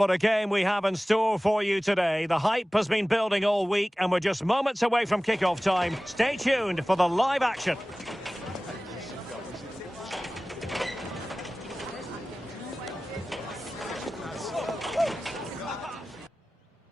What a game we have in store for you today. The hype has been building all week and we're just moments away from kickoff time. Stay tuned for the live action.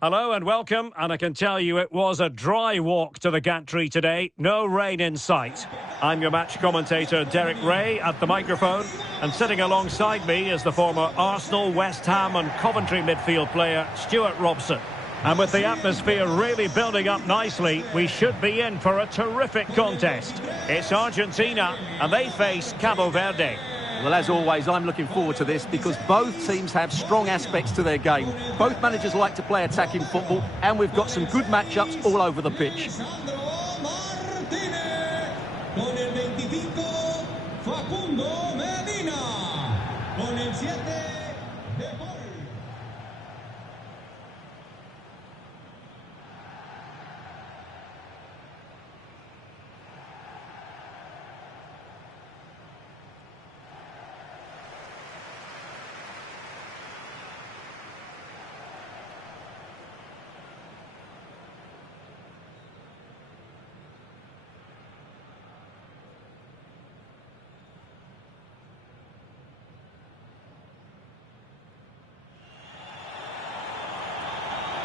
Hello and welcome, and I can tell you it was a dry walk to the gantry today. No rain in sight. I'm your match commentator Derek Ray at the microphone, and sitting alongside me is the former Arsenal, West Ham and Coventry midfield player Stuart Robson. And with the atmosphere really building up nicely, we should be in for a terrific contest. It's Argentina and they face Cabo Verde. Well, as always, I'm looking forward to this because both teams have strong aspects to their game. Both managers like to play attacking football, and we've got some good matchups all over the pitch.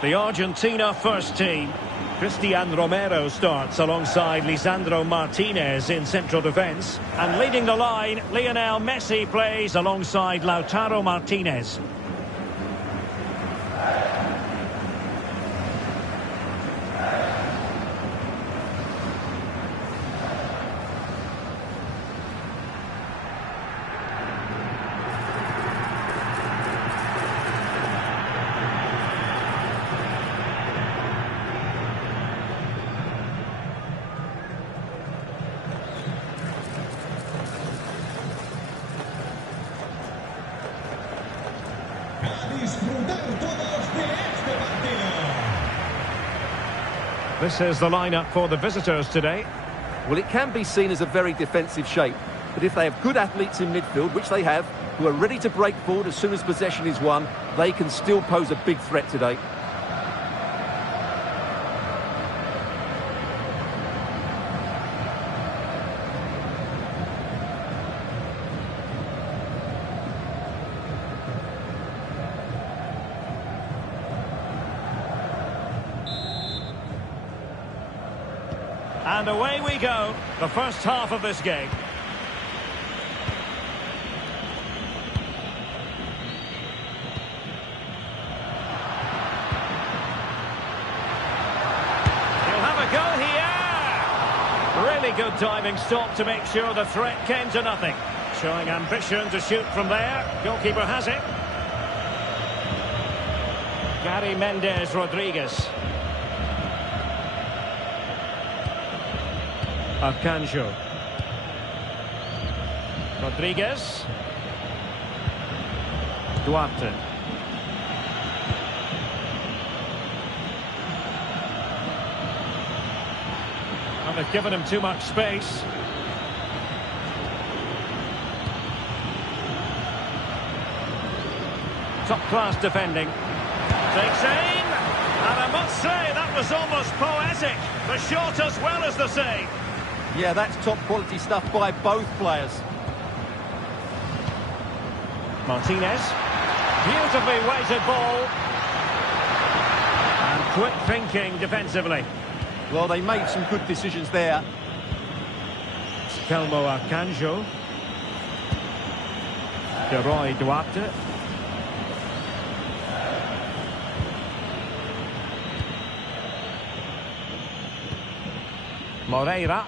The Argentina first team. Cristian Romero starts alongside Lisandro Martinez in central defence. And leading the line, Lionel Messi plays alongside Lautaro Martinez. This is the lineup for the visitors today. Well, it can be seen as a very defensive shape, but if they have good athletes in midfield, which they have, who are ready to break forward as soon as possession is won, they can still pose a big threat today. And away we go, the first half of this game. He'll have a go here! Really good diving stop to make sure the threat came to nothing. Showing ambition to shoot from there. Goalkeeper has it. Gary Mendes Rodriguez. Arcanjo. Rodriguez. Duarte. And they've given him too much space. Top-class defending. Takes aim. And I must say, that was almost poetic. The shot as well as the save. Yeah, that's top-quality stuff by both players. Martinez. Beautifully weighted ball. And quick thinking defensively. Well, they made some good decisions there. Calmo Arcanjo. Roy Duarte. Moreira.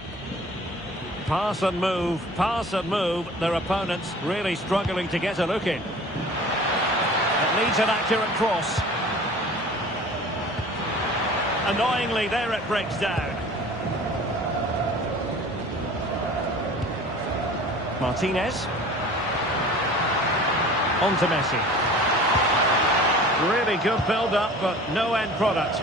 Pass and move, pass and move. Their opponents really struggling to get a look in. It needs an accurate cross. Annoyingly, there it breaks down. Martinez. On to Messi. Really good build-up, but no end product.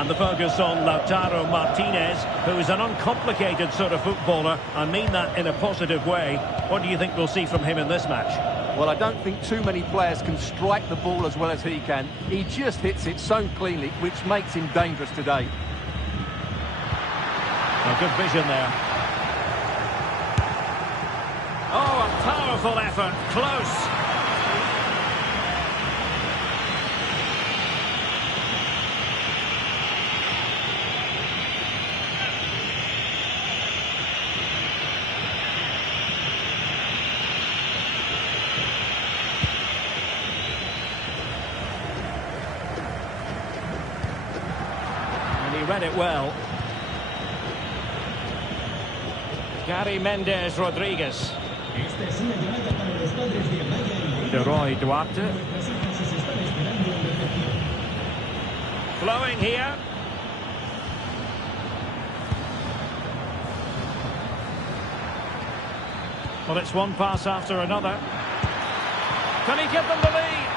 And the focus on Lautaro Martinez, who is an uncomplicated sort of footballer. I mean that in a positive way. What do you think we'll see from him in this match? Well, I don't think too many players can strike the ball as well as he can. He just hits it so cleanly, which makes him dangerous today. A good vision there. Oh, a powerful effort. Close. And he read it well. Gary Mendes Rodriguez. Leroy Duarte. Flowing here. Well, it's one pass after another. Can he give them the lead?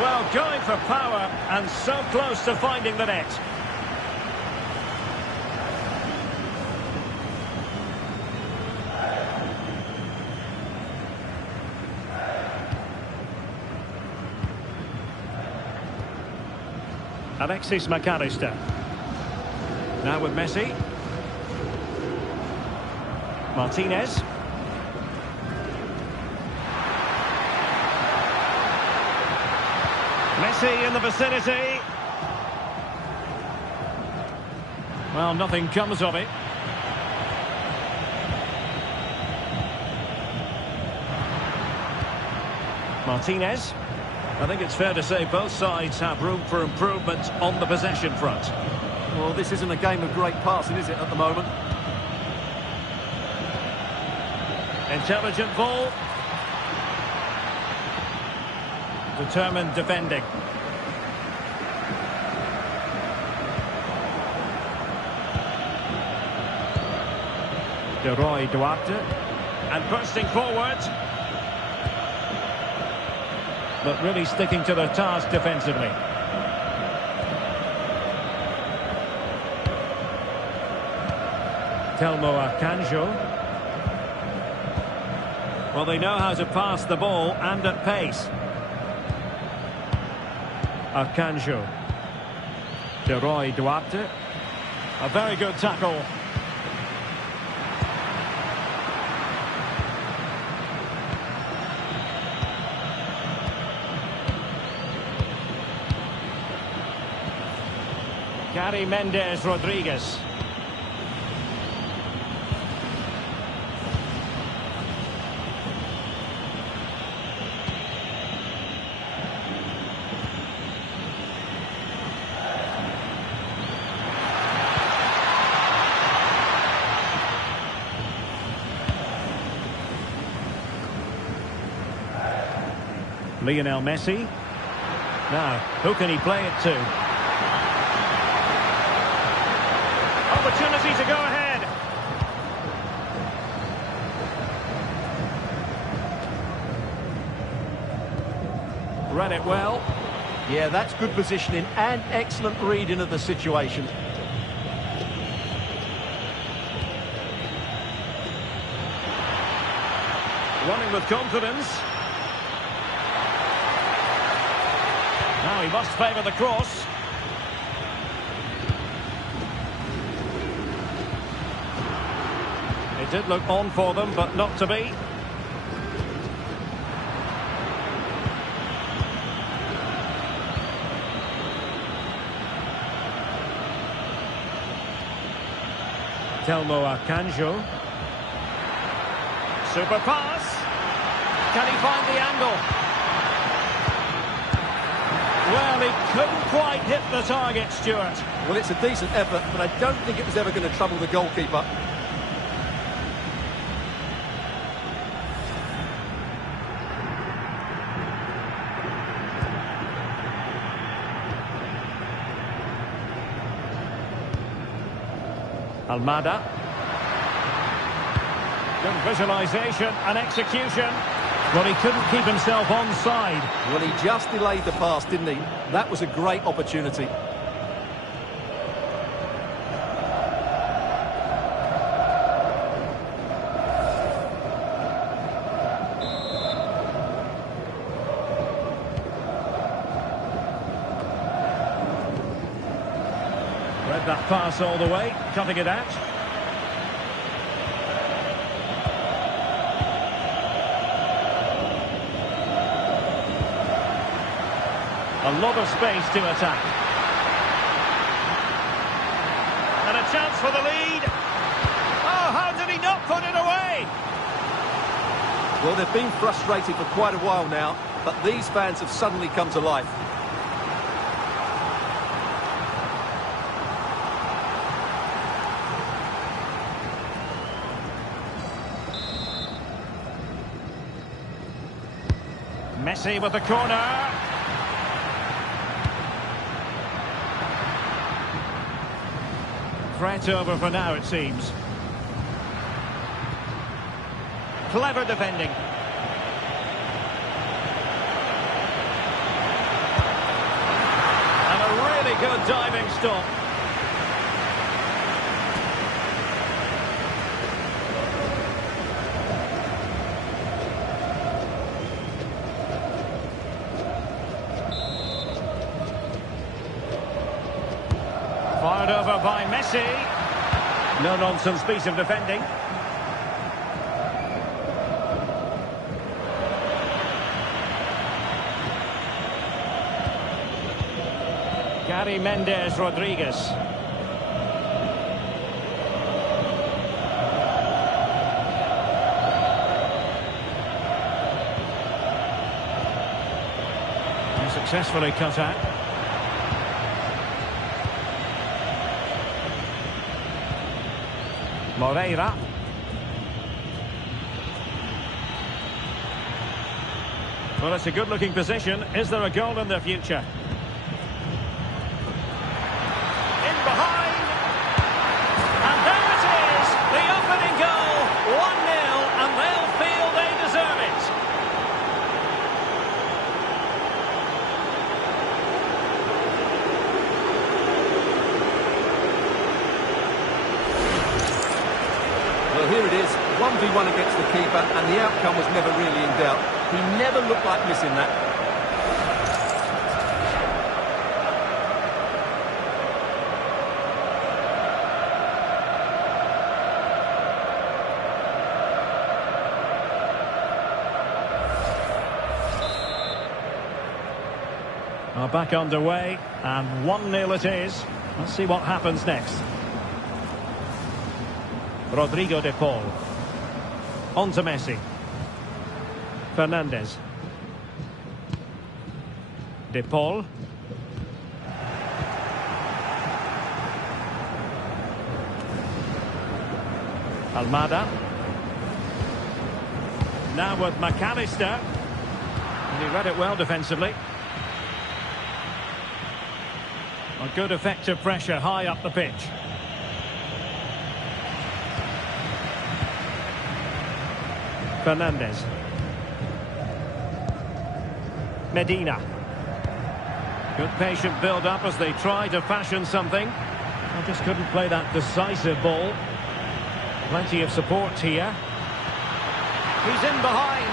Well, going for power and so close to finding the net. Alexis McAllister. Now with Messi. Martinez. Messi in the vicinity. Well, nothing comes of it. Martinez. I think it's fair to say both sides have room for improvement on the possession front. Well, this isn't a game of great passing, is it, at the moment? Intelligent ball. Determined defending. Leroy Duarte. And bursting forward. But really sticking to their task defensively. Telmo Akanjo. Well, they know how to pass the ball and at pace. Akanjo. Leroy Duarte. A very good tackle. Gary Mendes Rodriguez. Lionel Messi. Now, who can he play it to? Opportunity to go ahead. Read it well. Yeah, that's good positioning and excellent reading of the situation. Running with confidence. Now he must favour the cross. It did look on for them, but not to be. Telmo Akanjo. Super pass. Can he find the angle? Well, he couldn't quite hit the target, Stuart. Well, it's a decent effort, but I don't think it was ever going to trouble the goalkeeper. Almada. Good visualisation and execution. Well, he couldn't keep himself onside. Well, he just delayed the pass, didn't he? That was a great opportunity. that pass all the way, cutting it out. A lot of space to attack. And a chance for the lead. Oh, how did he not put it away? Well, they've been frustrated for quite a while now, but these fans have suddenly come to life. Messi with the corner. Threat over for now, it seems. Clever defending. And a really good diving stop. Fired over by Messi. No-nonsense piece of defending. Gary Mendes Rodriguez. He successfully cut out. Moreira. Well, it's a good-looking position. Is there a goal in the future? In behind. And there it is. The opening goal. 1-0, and they'll feel they deserve it. Well, here it is, 1v1 against the keeper, and the outcome was never really in doubt. He never looked like missing that. Are back underway, and 1-0 it is. Let's see what happens next. Rodrigo de Paul. On to Messi. Fernandes. De Paul. Almada. Now with McAllister. And he read it well defensively. A good effective pressure high up the pitch. Fernandes. Medina. Good patient build-up as they try to fashion something. I just couldn't play that decisive ball. Plenty of support here. He's in behind.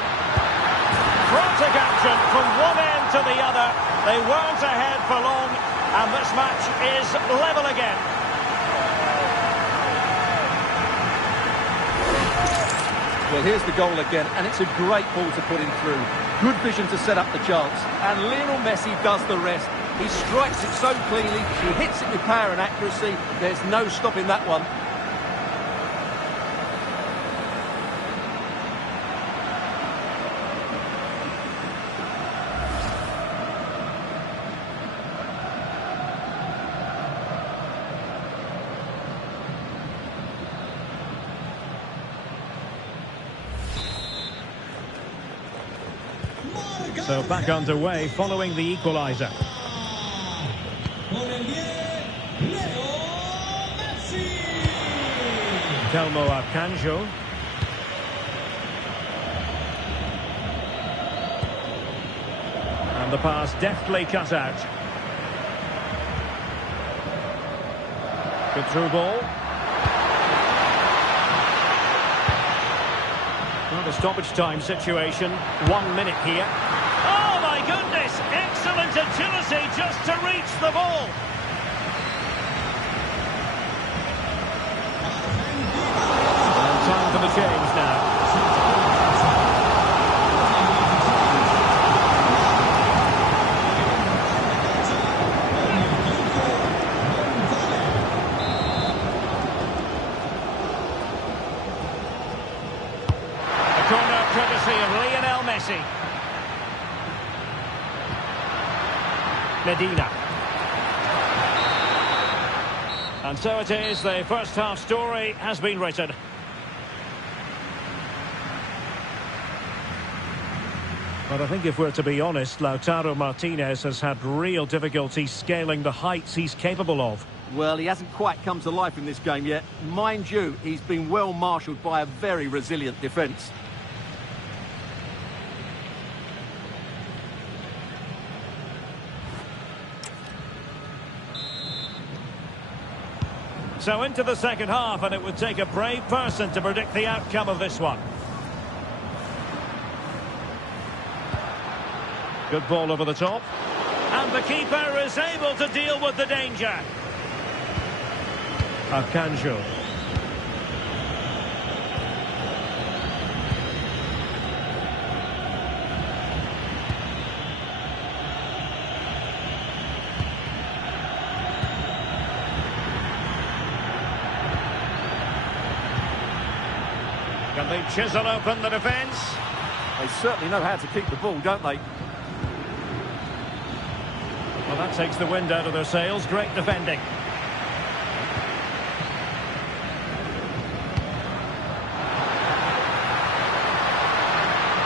Frantic action from one end to the other. They weren't ahead for long, and this match is level again. Well, here's the goal again, and it's a great ball to put him through. Good vision to set up the chance, and Lionel Messi does the rest. He strikes it so cleanly, he hits it with power and accuracy. There's no stopping that one. So back underway following the equaliser. Telmo Arcanjo. And the pass deftly cut out. Good through ball. Well, the stoppage time situation. 1 minute here. Oh my goodness! Excellent agility just to reach the ball. Messi. Medina. And so it is, the first half story has been written. But I think if we're to be honest, Lautaro Martinez has had real difficulty scaling the heights he's capable of. Well, he hasn't quite come to life in this game yet. Mind you, he's been well marshalled by a very resilient defence. So into the second half, and it would take a brave person to predict the outcome of this one. Good ball over the top. And the keeper is able to deal with the danger. Akanjo. Can they chisel open the defence? They certainly know how to keep the ball, don't they? Well, that takes the wind out of their sails. Great defending.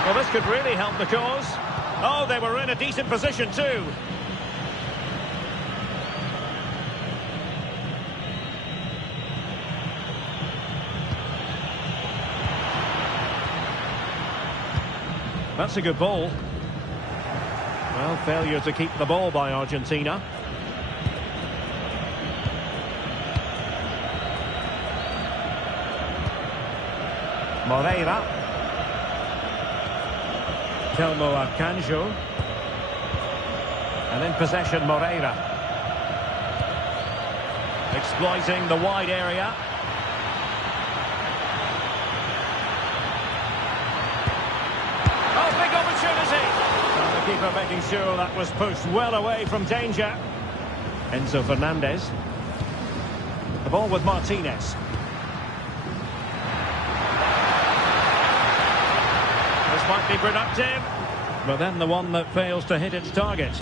Well, this could really help the cause. Oh, they were in a decent position too. That's a good ball. Well, failure to keep the ball by Argentina. Moreira. Telmo Akanjo. And in possession, Moreira. Exploiting the wide area. Oh, big opportunity! And the keeper making sure that was pushed well away from danger. Enzo Fernandez. The ball with Martinez. This might be productive, but then the one that fails to hit its target.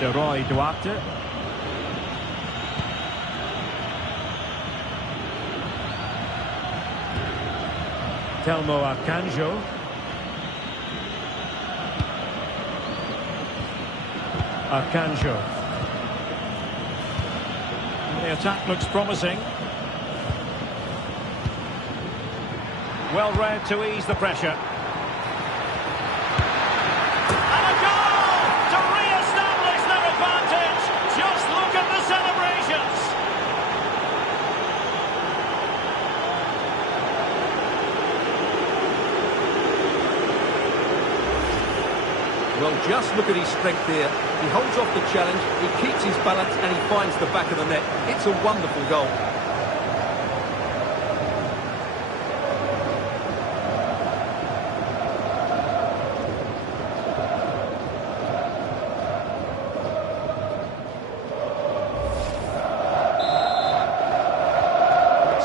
De Roy Duarte. Telmo Akanjo. Akanjo. The attack looks promising. Well read to ease the pressure. And a goal to re-establish their advantage. Just look at the celebrations. Well, just look at his strength here. He holds off the challenge, he keeps his balance, and he finds the back of the net. It's a wonderful goal.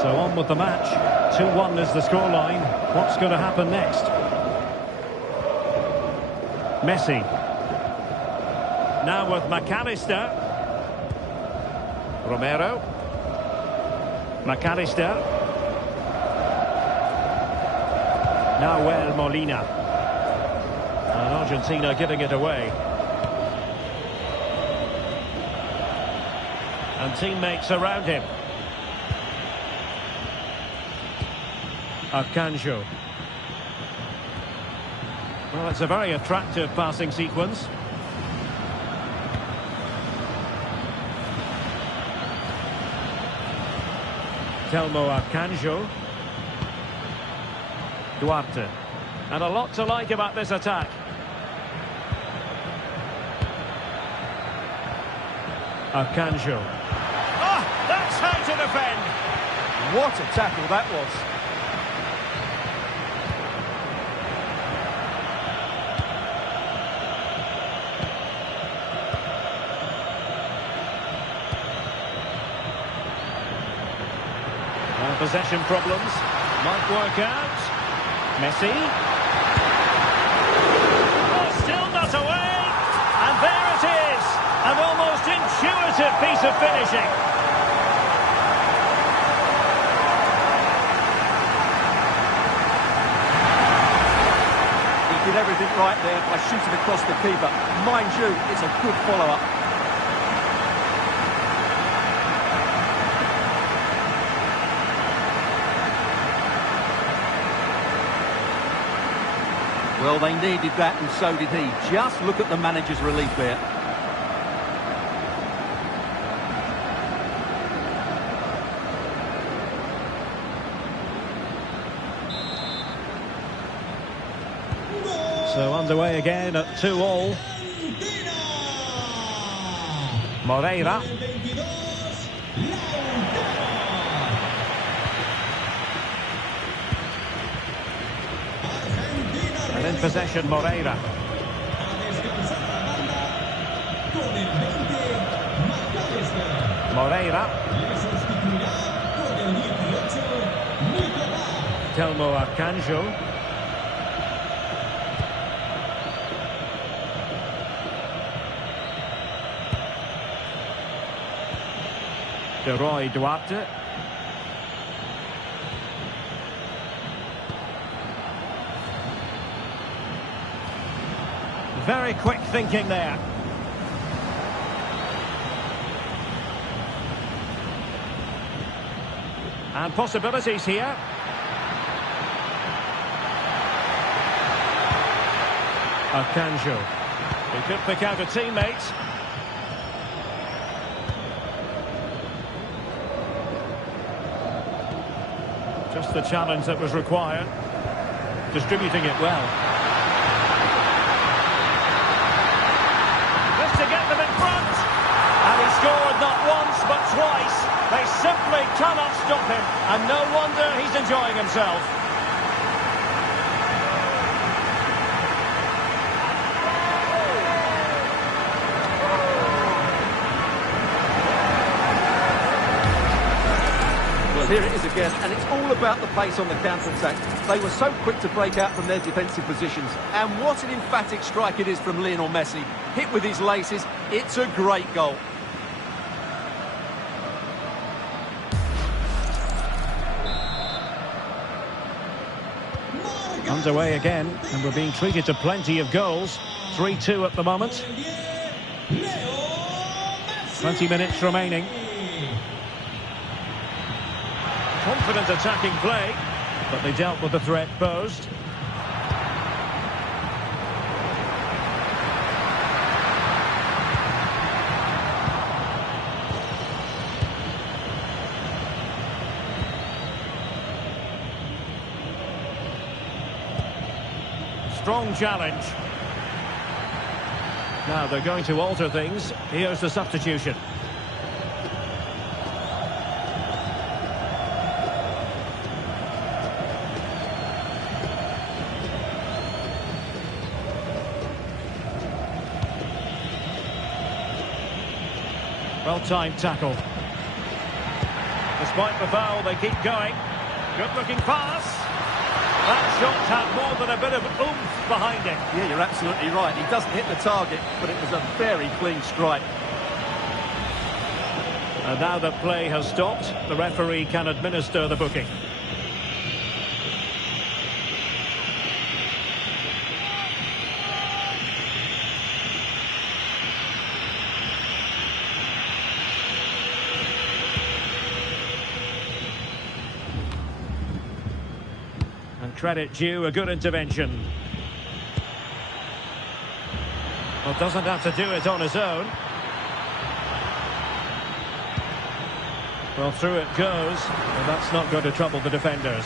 So on with the match. 2-1 is the scoreline. What's going to happen next? Messi. Now with McAllister. Romero. McAllister. Nahuel Molina. And Argentina giving it away. And teammates around him. Akanjo. Well, it's a very attractive passing sequence. Telmo Akanjo. Duarte. And a lot to like about this attack. Akanjo. Oh, that's how to defend. What a tackle that was. Possession problems. Might work out. Messi. Oh, still not away. And there it is. An almost intuitive piece of finishing. He did everything right there by shooting across the keeper. Mind you, it's a good follow-up. Well, they needed that, and so did he. Just look at the manager's relief there. So underway again at 2-2. Moreira. And in possession, Moreira. Moreira. Telmo Arcanjo. De Roy Duarte. Very quick thinking there. And possibilities here. Arcanjo. He could pick out a teammate. Just the challenge that was required. Distributing it well. This to get them in front. And he scored not once but twice. They simply cannot stop him. And no wonder he's enjoying himself. Here it is again, and it's all about the pace on the counter-attack. They were so quick to break out from their defensive positions. And what an emphatic strike it is from Lionel Messi. Hit with his laces, it's a great goal. Underway again, and we're being treated to plenty of goals. 3-2 at the moment. 20 minutes remaining. Confident attacking play, but they dealt with the threat posed. Strong challenge. Now they're going to alter things. Here's the substitution. Well-timed tackle. Despite the foul, they keep going. Good-looking pass. That shot had more than a bit of oomph behind it. Yeah, you're absolutely right. He doesn't hit the target, but it was a very clean strike. And now that play has stopped, the referee can administer the booking. Credit due, a good intervention. Well, doesn't have to do it on his own. Well, through it goes, and that's not going to trouble the defenders.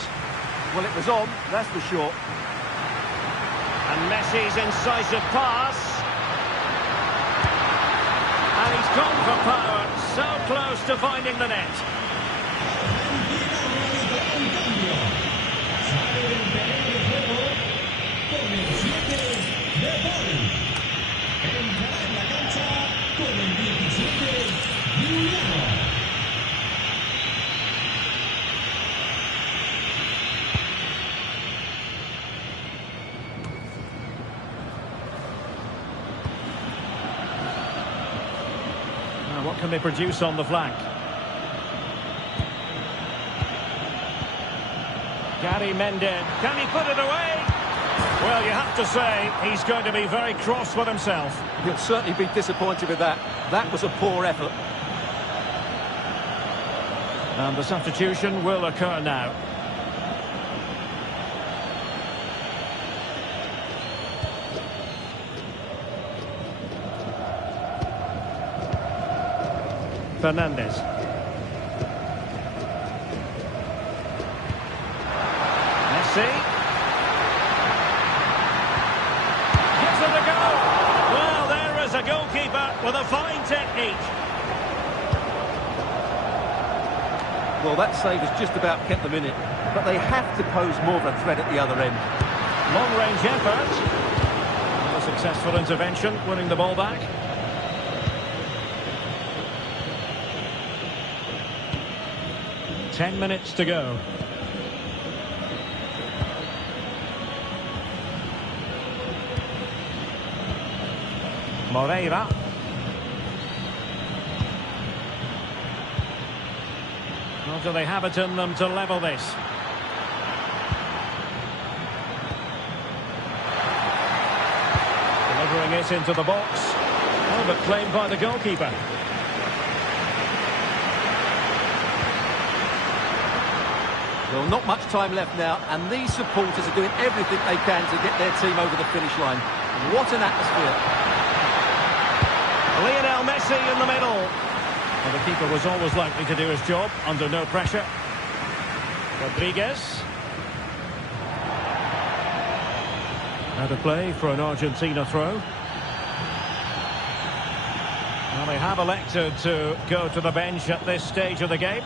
Well, it was on, that's for sure. And Messi's incisive pass. And he's gone for power, so close to finding the net. What can they produce on the flank? Gary Mendes, can he put it away? Well, you have to say, he's going to be very cross with himself. He'll certainly be disappointed with that. That was a poor effort. And the substitution will occur now. Fernandez. Messi. Gives it a go. Well, there is a goalkeeper with a fine technique. Well, that save has just about kept them in it, but they have to pose more of a threat at the other end. Long-range effort. A successful intervention, winning the ball back. Ten minutes to go. Moreira. Well, do they have it in them to level this? Delivering it into the box. Oh, but claimed by the goalkeeper. Well, not much time left now, and these supporters are doing everything they can to get their team over the finish line. What an atmosphere. Lionel Messi in the middle. Well, the keeper was always likely to do his job under no pressure. Rodriguez. Out of play for an Argentina throw. Well, they have elected to go to the bench at this stage of the game.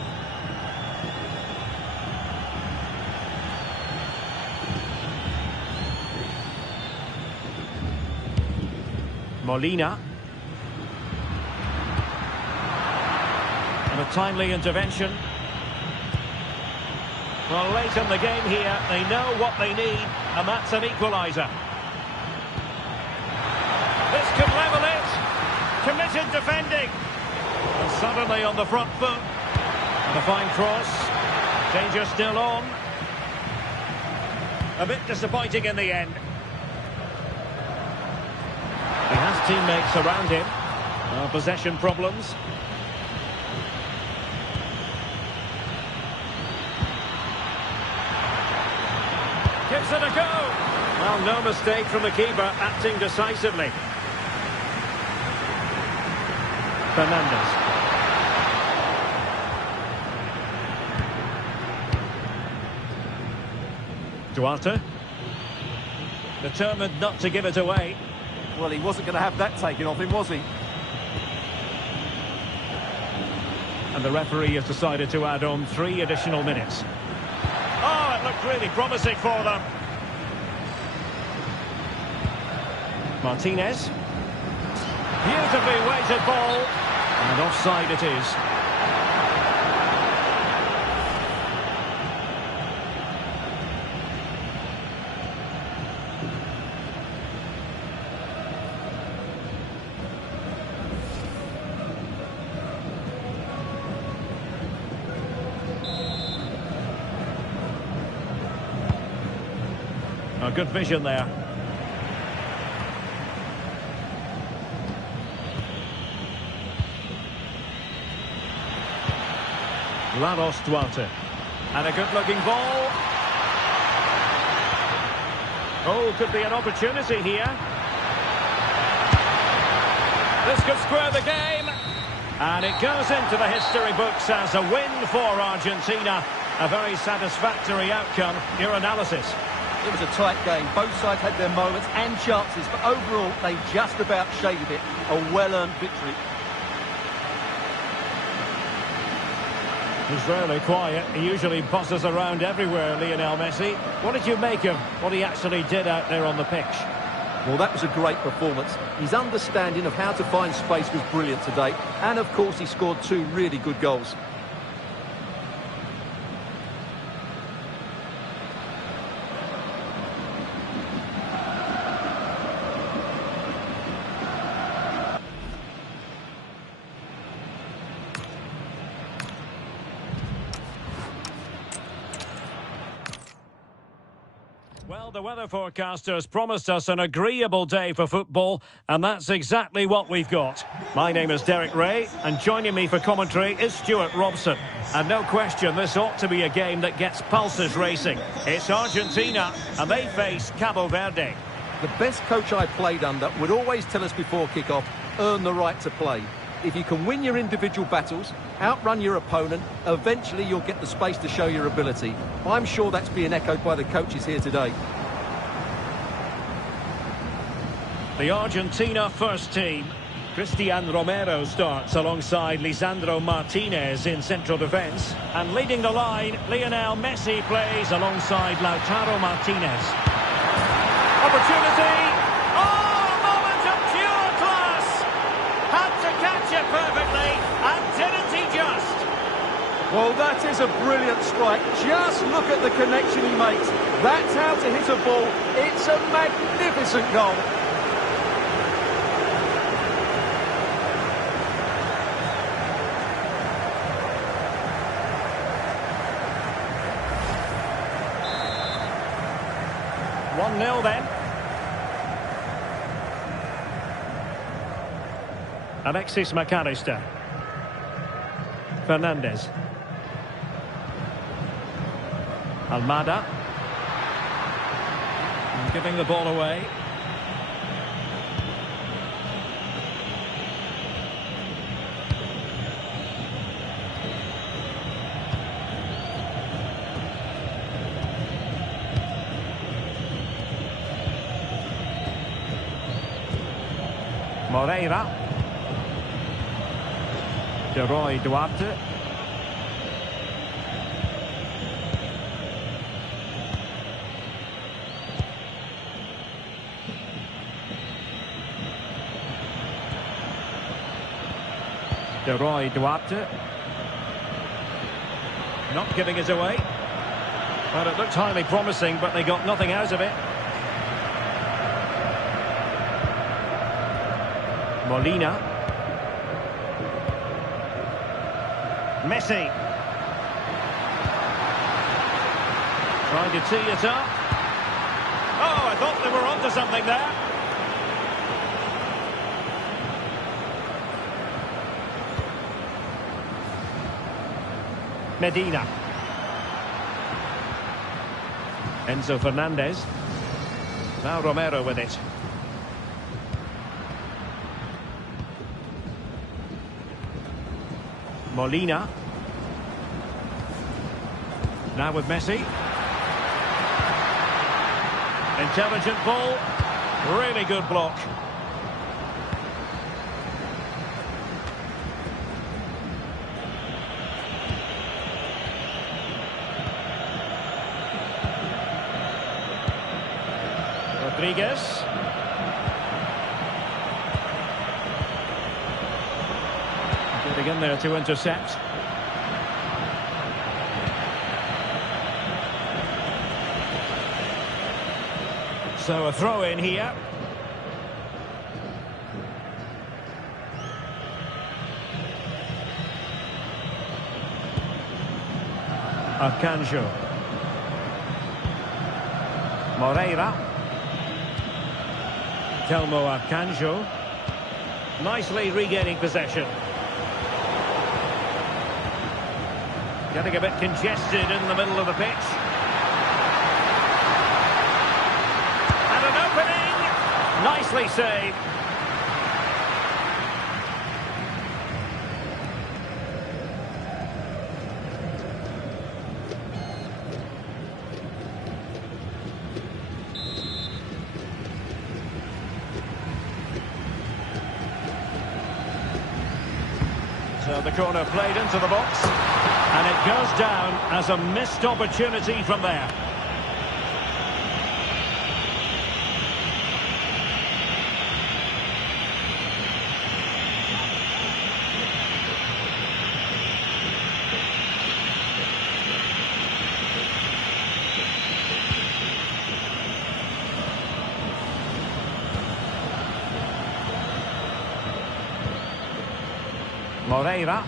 Molina. And a timely intervention. Well, late in the game here, they know what they need, and that's an equaliser. This could level it. Committed defending. And suddenly on the front foot. And a fine cross. Danger still on. A bit disappointing in the end. He has teammates around him. Possession problems. Gives it a go. Well, no mistake from the keeper, acting decisively. Fernandez. Duarte. Determined not to give it away. Well, he wasn't going to have that taken off him, was he? And the referee has decided to add on 3 additional minutes. Oh, it looked really promising for them. Martinez. Beautifully weighted ball. And offside it is. Oh, good vision there. Duarte. And a good-looking ball. Oh, could be an opportunity here. This could square the game. And it goes into the history books as a win for Argentina. A very satisfactory outcome. Your analysis? It was a tight game. Both sides had their moments and chances, but overall, they just about shaded it. A well-earned victory. He's rarely quiet. He usually buzzes around everywhere, Lionel Messi. What did you make of what he actually did out there on the pitch? Well, that was a great performance. His understanding of how to find space was brilliant today. And, of course, he scored 2 really good goals. Well, the weather forecasters promised us an agreeable day for football, and that's exactly what we've got. My name is Derek Ray, and joining me for commentary is Stuart Robson. And no question, this ought to be a game that gets pulses racing. It's Argentina, and they face Cabo Verde. The best coach I played under would always tell us before kick-off, earn the right to play. If you can win your individual battles, outrun your opponent, eventually you'll get the space to show your ability. I'm sure that's being echoed by the coaches here today. The Argentina first team. Cristian Romero starts alongside Lisandro Martinez in central defence. And leading the line, Lionel Messi plays alongside Lautaro Martinez. Opportunity! Catch it perfectly, and didn't he just? Well, that is a brilliant strike. Just look at the connection he makes. That's how to hit a ball. It's a magnificent goal. One 0 then. Alexis McAllister. Fernandez. Almada. Giving the ball away. Moreira. Roy Duarte. Roy Duarte. Not giving it away. Well, it looked highly promising, but they got nothing out of it. Molina. Messi. Trying to tee it up. Oh, I thought they were onto something there. Medina. Enzo Fernandez. Now Romero with it. Molina. Now with Messi. Intelligent ball. Really good block. Rodriguez. Getting in there to intercept. So a throw in here. Arcanjo. Moreira. Telmo Arcanjo. Nicely regaining possession. Getting a bit congested in the middle of the pitch. And an opening! Nicely saved. So the corner played into the box. And it goes down as a missed opportunity from there. Moreira.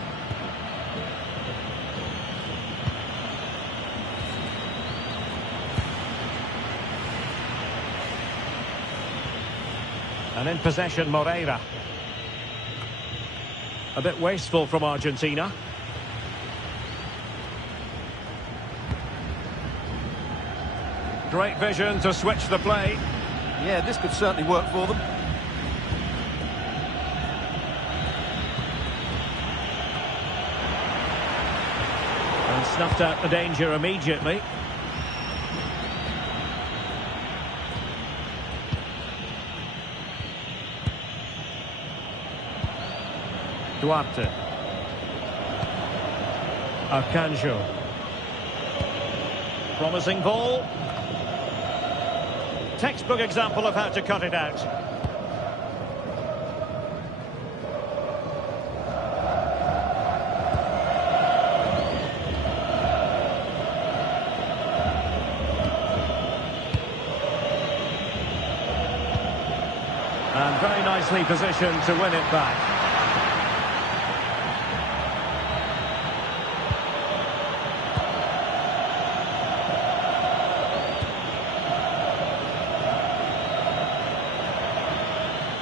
And in possession, Moreira. A bit wasteful from Argentina. Great vision to switch the play. Yeah, this could certainly work for them. And snuffed out the danger immediately. Duarte. Arcanjo. Promising ball. Textbook example of how to cut it out. And very nicely positioned to win it back.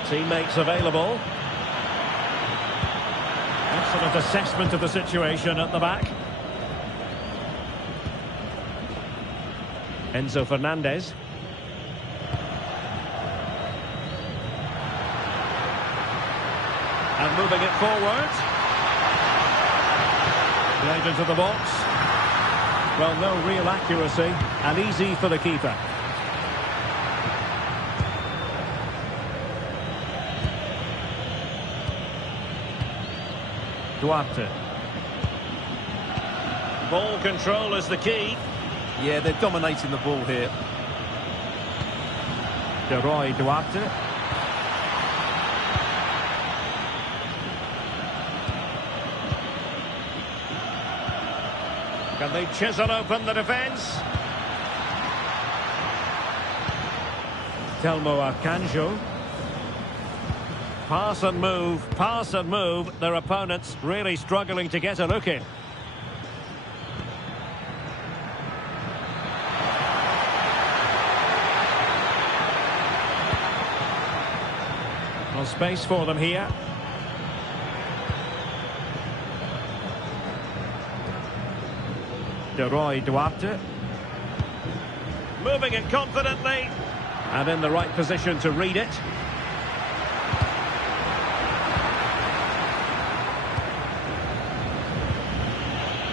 Teammates available. Excellent assessment of the situation at the back. Enzo Fernandez. And moving it forward. Played into the box. Well, no real accuracy and easy for the keeper. Duarte. Ball control is the key. Yeah, they're dominating the ball here. Duarte. Can they chisel open the defence? Telmo Arcanjo. Pass and move, their opponents really struggling to get a look in. No space for them here. Duarte. Moving it confidently. And in the right position to read it.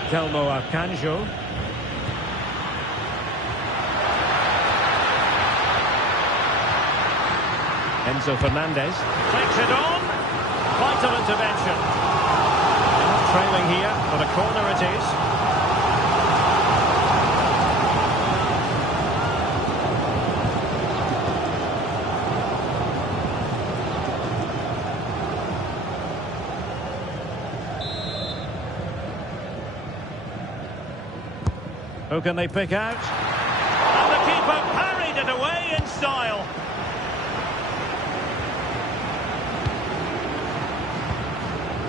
Telmo Arcanjo. Enzo Fernandez takes it on. Vital intervention. They're not trailing here, but a corner it is. Who can they pick out? And the keeper parried it away in style.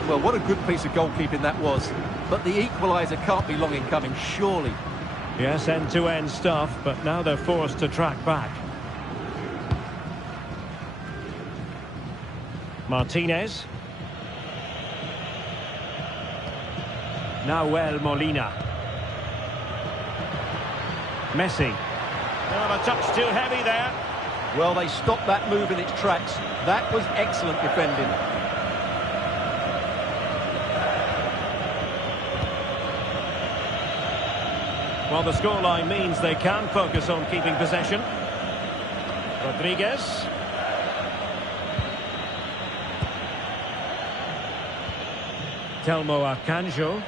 Well, what a good piece of goalkeeping that was. But the equaliser can't be long in coming, surely. Yes, end-to-end stuff, but now they're forced to track back. Martinez. Nahuel Molina. Messi. Oh, a touch too heavy there. Well, they stopped that move in its tracks. That was excellent defending. Well, the scoreline means they can focus on keeping possession. Rodriguez. Telmo Arcanjo.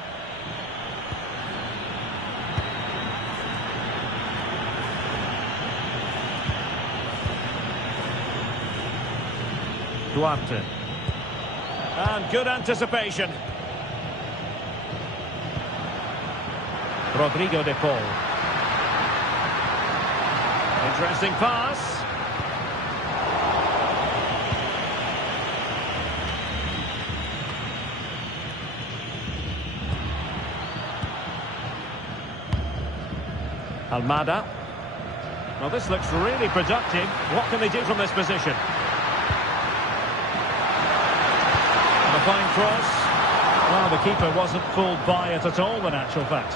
Duarte. And good anticipation. Rodrigo de Paul. Interesting pass. Almada. Well, this looks really productive. What can they do from this position? fine cross. Well, the keeper wasn't fooled by it at all, in actual fact.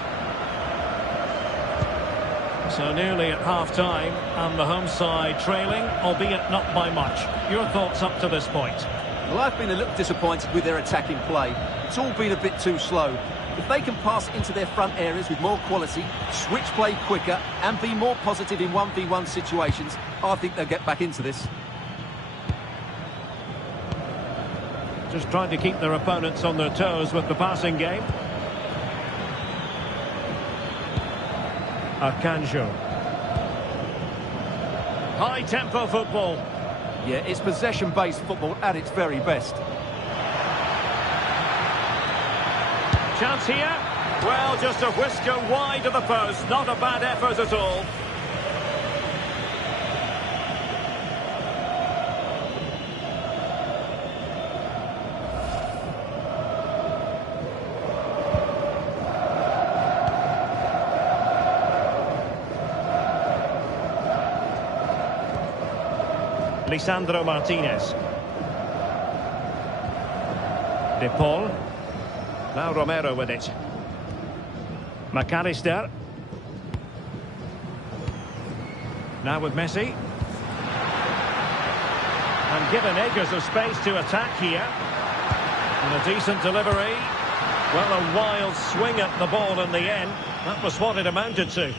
So nearly at half-time, and the home side trailing, albeit not by much. Your thoughts up to this point? Well, I've been a little disappointed with their attacking play. It's all been a bit too slow. If they can pass it into their front areas with more quality, switch play quicker, and be more positive in 1v1 situations, I think they'll get back into this. Just trying to keep their opponents on their toes with the passing game. Akanjo. High-tempo football. Yeah, it's possession-based football at its very best. Chance here. Well, just a whisker wide of the post. Not a bad effort at all. Lisandro Martinez. De Paul. Now Romero with it. McAllister. Now with Messi. And given acres of space to attack here. And a decent delivery. Well, a wild swing at the ball in the end. That was what it amounted to.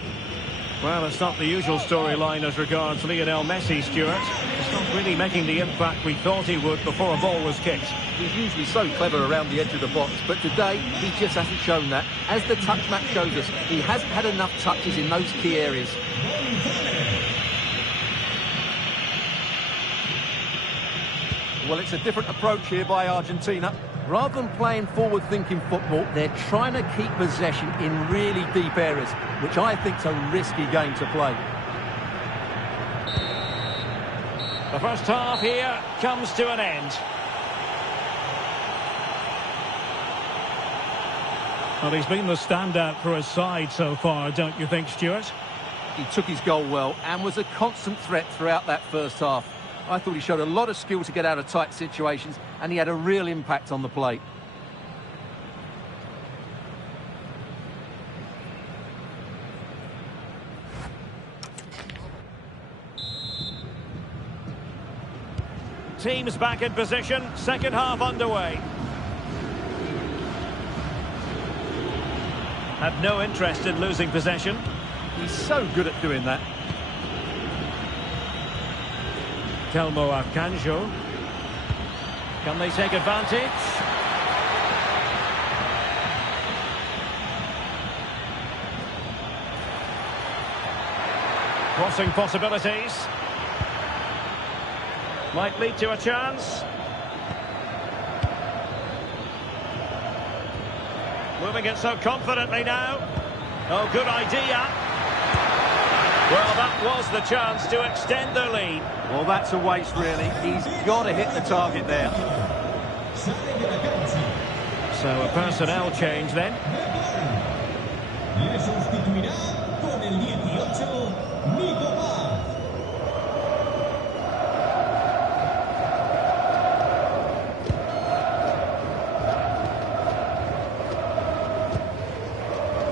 Well, it's not the usual storyline as regards Lionel Messi, Stuart. He's not really making the impact we thought he would before a ball was kicked. He's usually so clever around the edge of the box, but today he just hasn't shown that. As the touch map shows us, he hasn't had enough touches in those key areas. Well, it's a different approach here by Argentina. Rather than playing forward-thinking football, they're trying to keep possession in really deep areas, which I think's a risky game to play. The first half here comes to an end. Well, he's been the standout for his side so far, don't you think, Stuart? He took his goal well and was a constant threat throughout that first half. I thought he showed a lot of skill to get out of tight situations, and he had a real impact on the plate. Teams back in position, second half underway. Have no interest in losing possession. He's so good at doing that. Telmo Akanjo. Can they take advantage? Crossing possibilities. Might lead to a chance. Moving it so confidently now. Oh, good idea. Well, that was the chance to extend their lead. Well, that's a waste, really. He's got to hit the target there. So a personnel change then.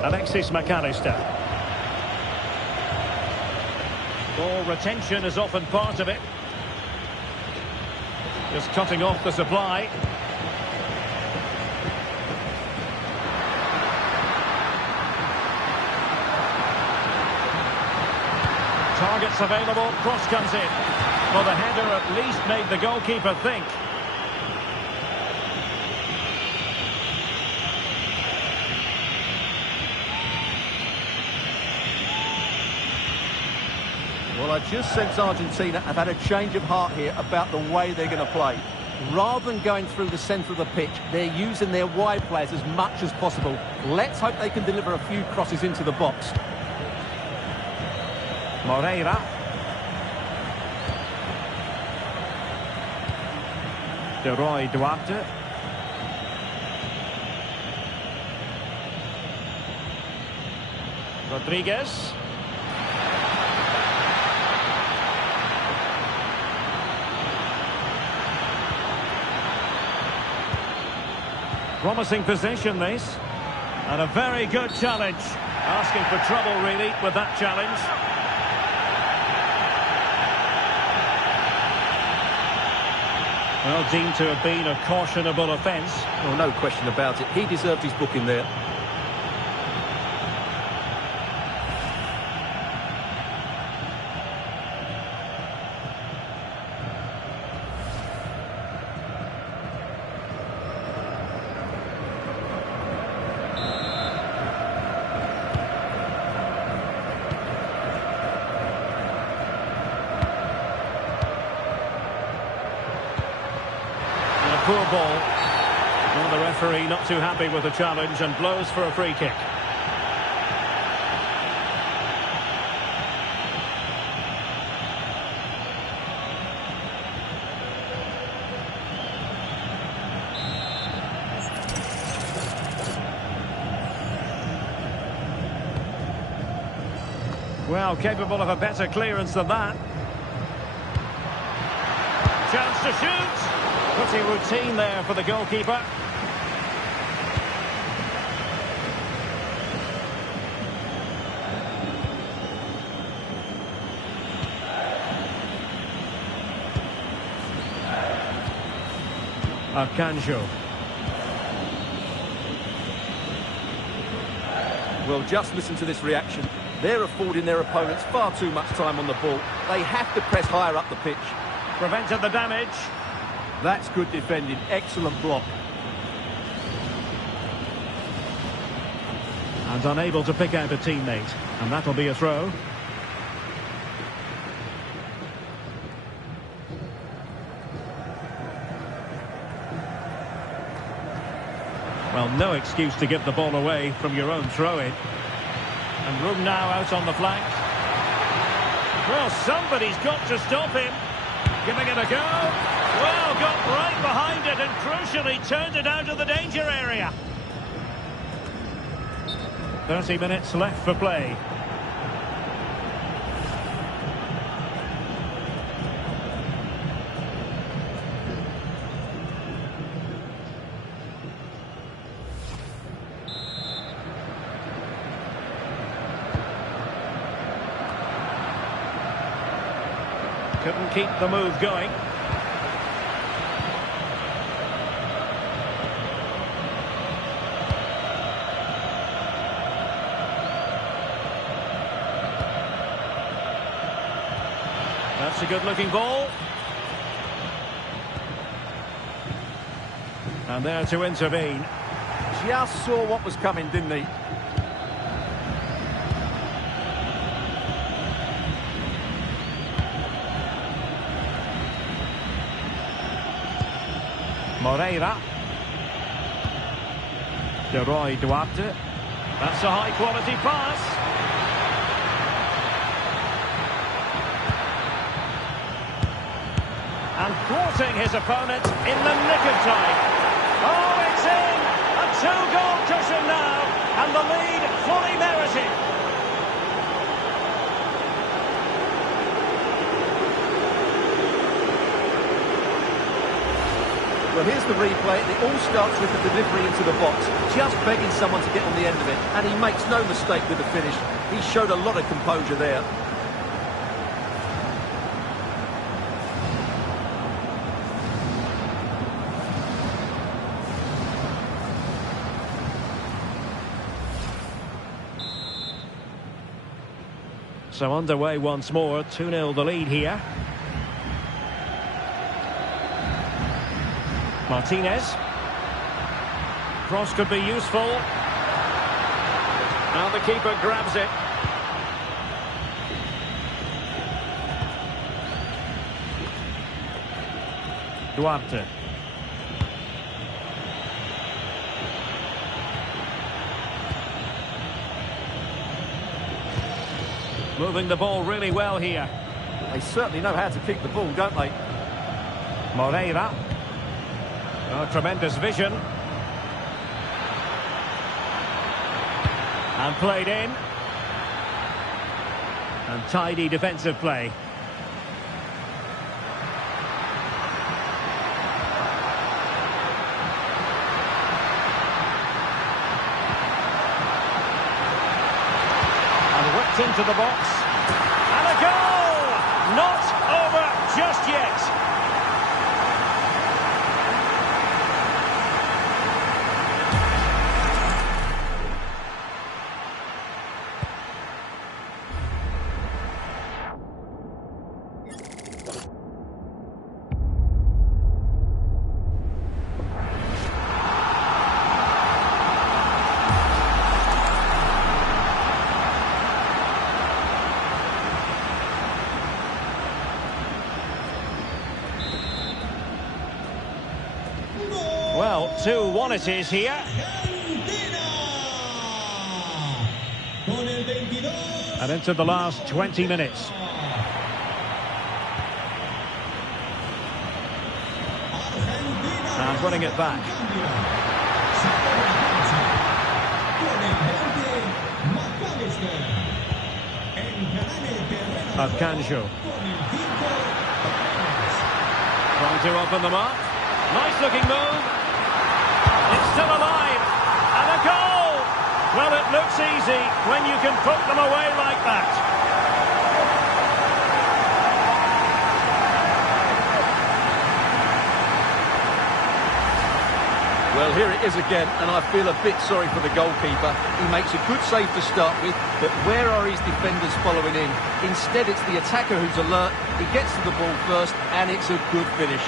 Alexis McAllister. Ball retention is often part of it. Just cutting off the supply. Targets available, cross comes in. Well, the header at least made the goalkeeper think. Well, I just sense Argentina have had a change of heart here about the way they're going to play. Rather than going through the centre of the pitch, they're using their wide players as much as possible. Let's hope they can deliver a few crosses into the box. Moreira. De Roy Duarte. Rodriguez. Promising position, this. And a very good challenge. Asking for trouble, really, with that challenge. Well, deemed to have been a cautionable offence. Oh, no question about it. He deserved his booking there. Poor ball. Well, the referee not too happy with the challenge and blows for a free kick. Well, capable of a better clearance than that. Chance to shoot. Pretty routine there for the goalkeeper. Arcanjo. Well, just listen to this reaction. They're affording their opponents far too much time on the ball. They have to press higher up the pitch. Prevented the damage. That's good defending. Excellent block. And unable to pick out a teammate. And that'll be a throw. Well, no excuse to give the ball away from your own throw-in. And room now out on the flank. Well, somebody's got to stop him. Giving it a go. Well, got right behind it and crucially turned it out of the danger area. 30 minutes left for play. Couldn't keep the move going. That's a good-looking ball. And there to intervene. Just saw what was coming, didn't he? Moreira. De Roy Duarte. That's a high-quality pass. And thwarting his opponent in the nick of time. Oh, it's in! A two-goal cushion now, and the lead fully merited. Well, here's the replay. It all starts with the delivery into the box, just begging someone to get on the end of it, and he makes no mistake with the finish. He showed a lot of composure there. So underway once more, 2-0 the lead here. Martinez. Cross could be useful. Now the keeper grabs it. Duarte. Moving the ball really well here. They certainly know how to keep the ball, don't they? Moreira. Oh, tremendous vision. And played in. And tidy defensive play. into the box. And a goal! Not over just yet. Well, 2-1 it is here. And into the last 20 minutes. And winning it back. Arcanjo. Trying to open them up. Nice looking move. It's still alive, and a goal! Well, it looks easy when you can put them away like that. Well, here it is again, and I feel a bit sorry for the goalkeeper. He makes a good save to start with, but where are his defenders following in? Instead, it's the attacker who's alert. He gets to the ball first, and it's a good finish.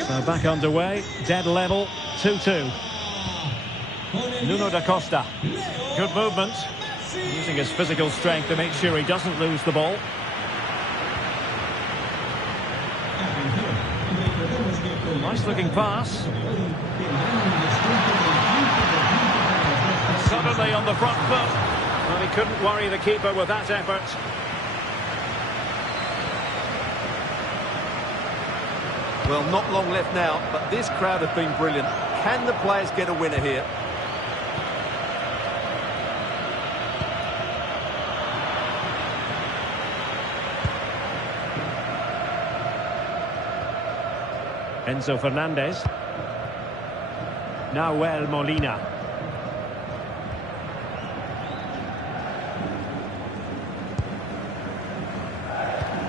So back underway, dead level, 2-2. Nuno da Costa, good movement, using his physical strength to make sure he doesn't lose the ball. Nice looking pass. Suddenly on the front foot, and he couldn't worry the keeper with that effort. Well, not long left now, but this crowd have been brilliant. Can the players get a winner here? Enzo Fernandez. Nahuel Molina.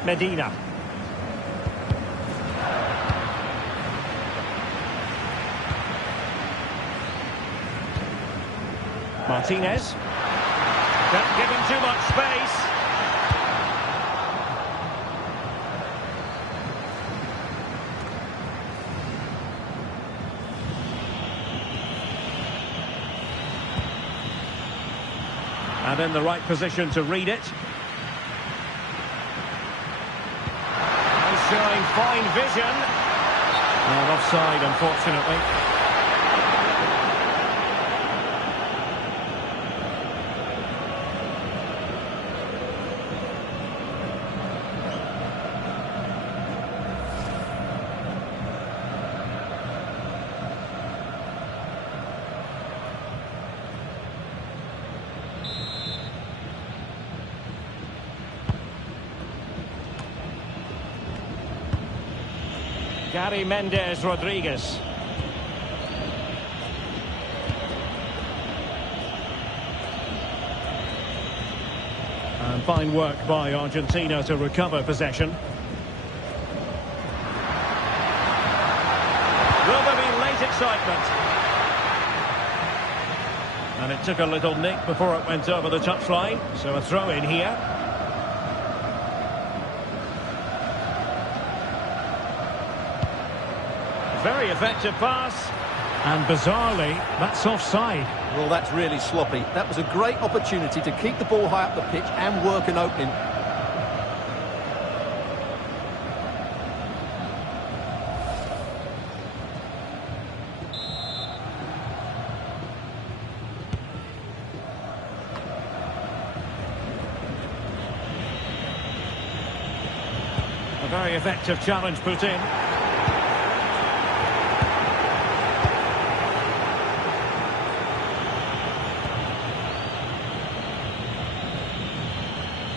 Medina. Martinez. Don't give him too much space. And in the right position to read it. He's showing fine vision. Well, offside, unfortunately. Gary Mendes Rodriguez. And fine work by Argentina to recover possession. Will there be late excitement? And it took a little nick before it went over the touchline, so a throw in here. Very effective pass, and bizarrely, that's offside. Well, that's really sloppy. That was a great opportunity to keep the ball high up the pitch and work an opening. A very effective challenge put in.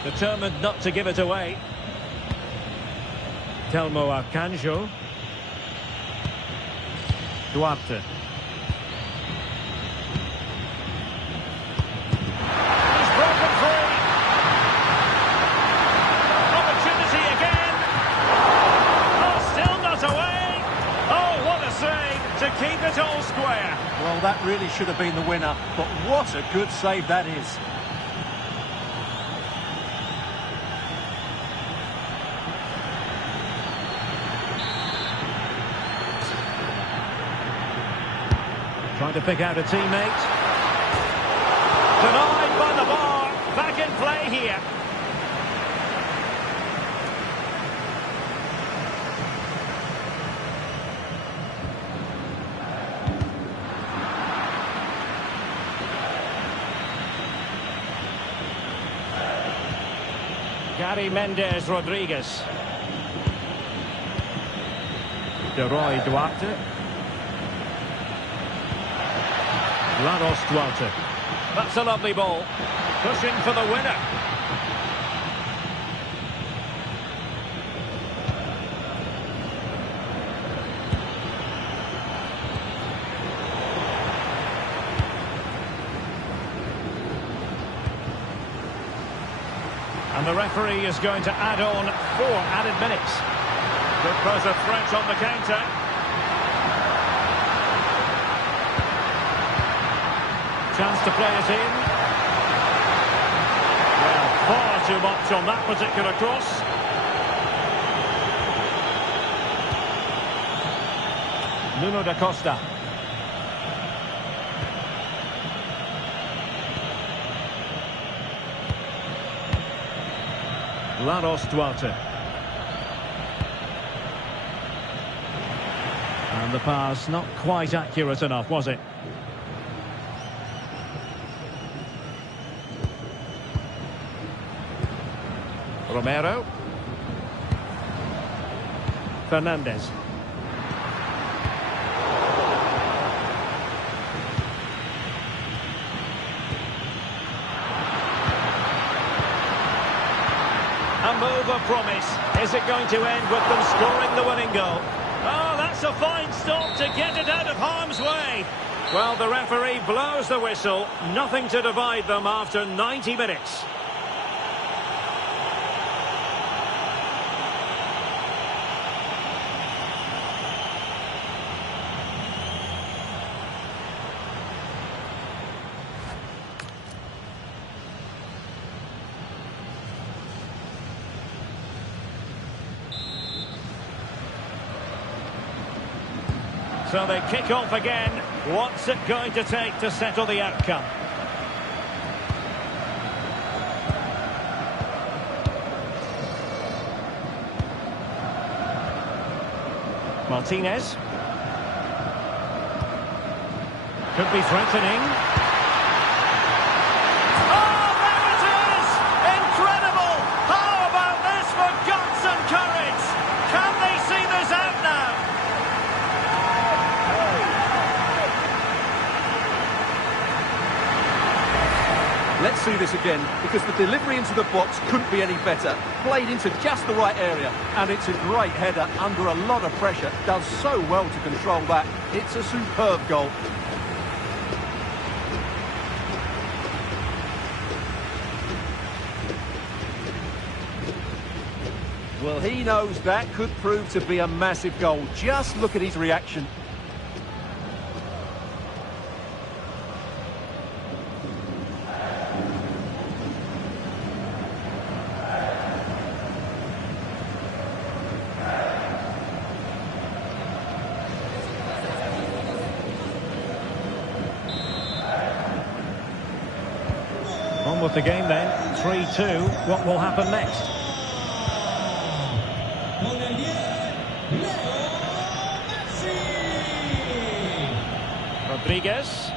Determined not to give it away. Telmo Akanjo. Duarte. He's broken free. Opportunity again. Oh, still not away. Oh, what a save to keep it all square. Well, that really should have been the winner, but what a good save that is. Trying to pick out a teammate. Denied by the bar. Back in play here. Gary Mendes Rodriguez. De Roy Duarte. Lados Duarte. That's a lovely ball. Pushing for the winner. And the referee is going to add on 4 added minutes. Could pose a threat on the counter. Chance to play it in. Well, far too much on that particular cross. Nuno da Costa. Lados Duarte. And the pass not quite accurate enough, was it? Romero. Fernandez. A move of promise. Is it going to end with them scoring the winning goal? Oh, that's a fine stop to get it out of harm's way. Well, the referee blows the whistle. Nothing to divide them after 90 minutes. So they kick off again. What's it going to take to settle the outcome? Martinez. Could be threatening. Oh, there it is! Incredible! How about this for guts and courage? Can they see this out now? Let's see this again, because the delivery into the box couldn't be any better. Played into just the right area, and it's a great header under a lot of pressure. Does so well to control that. It's a superb goal. Well, he knows that could prove to be a massive goal. Just look at his reaction. On with the game then, 3-2. What will happen next? Rodriguez.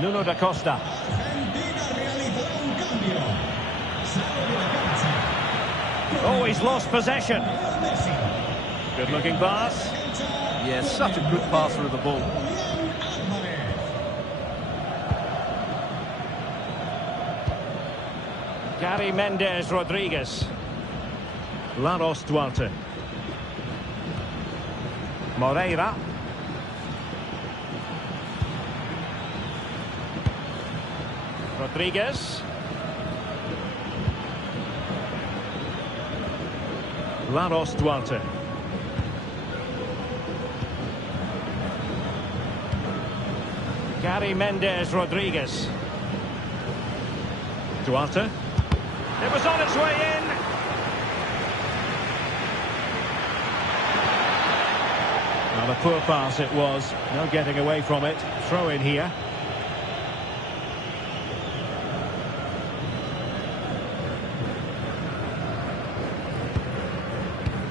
Nuno da Costa. Oh, he's lost possession. Good looking pass. Yeah, such a good passer of the ball. Gary Mendes Rodriguez. Laros Duarte. Moreira. Rodriguez. Laros Duarte. Gary Mendes Rodriguez. Duarte. It was on its way in. Well, a poor pass it was. No getting away from it. Throw in here.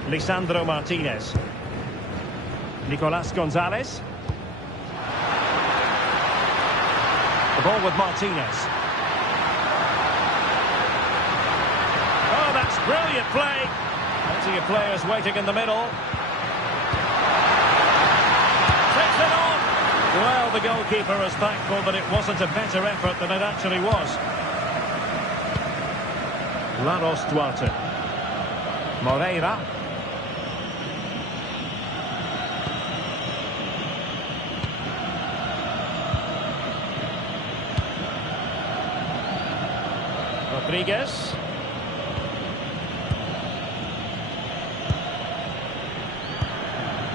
Lisandro Martinez. Nicolas Gonzalez. The ball with Martinez. Oh, that's brilliant play. Plenty of players waiting in the middle. Takes it on. Well, the goalkeeper is thankful that it wasn't a better effort than it actually was. Laros Duarte. Moreira. Rodriguez.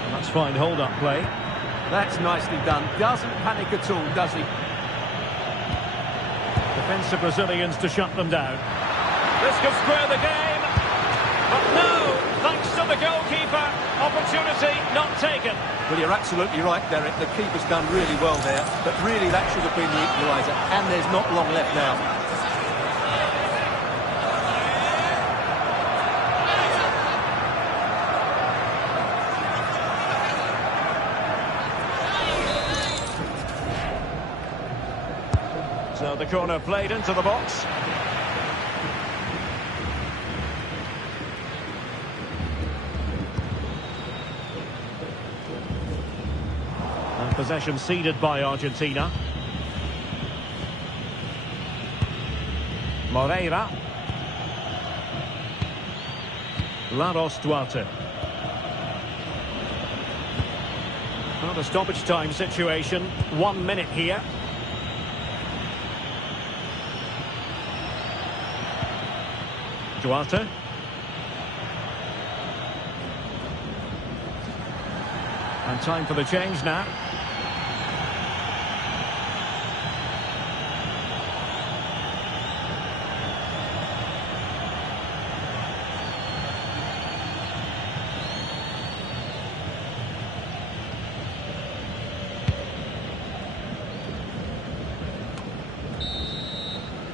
And that's fine hold-up play. That's nicely done. Doesn't panic at all, does he? Defensive Brazilians to shut them down. This could square the game. But no, thanks to the goalkeeper. Opportunity not taken. Well, you're absolutely right, Derek. The keeper's done really well there. But really, that should have been the equaliser. And there's not long left now. So the corner played into the box. And possession ceded by Argentina. Moreira. Laros Duarte. Not a stoppage time situation. 1 minute here. Duarte. And time for the change now.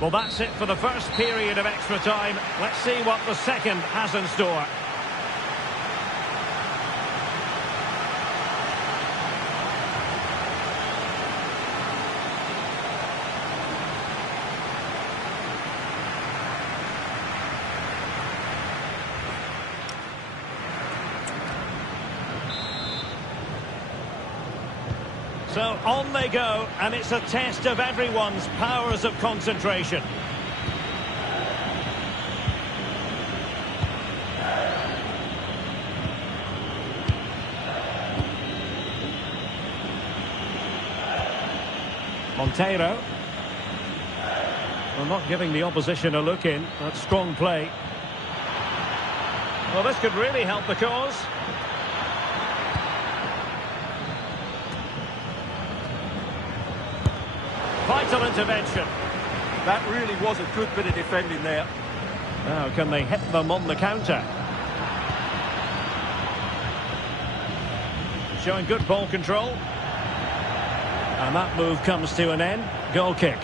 Well, that's it for the first period of extra time. Let's see what the second has in store. So on they go, and it's a test of everyone's powers of concentration. Monteiro. Well, not giving the opposition a look in. That's strong play. Well, this could really help the cause. Vital intervention. That really was a good bit of defending there. Now, can they hit them on the counter? Showing good ball control. And that move comes to an end. Goal kick.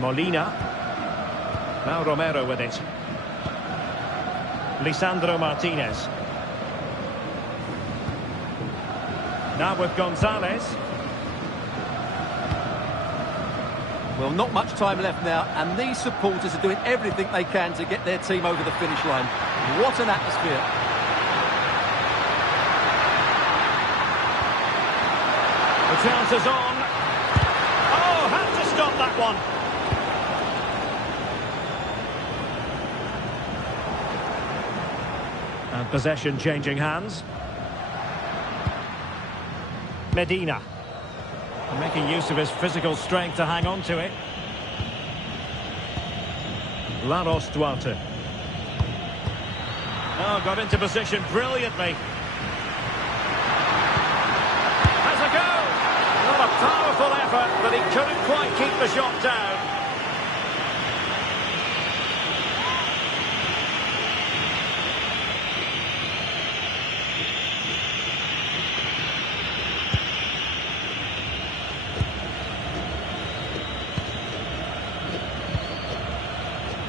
Molina. Now Romero with it. Lisandro Martinez. Now with Gonzalez. Well, not much time left now, and these supporters are doing everything they can to get their team over the finish line. What an atmosphere. The chance is on. Oh, had to stop that one. And possession changing hands. Medina. Making use of his physical strength to hang on to it. Laros Duarte. Oh, got into position brilliantly. Has a go! Not a powerful effort, but he couldn't quite keep the shot down.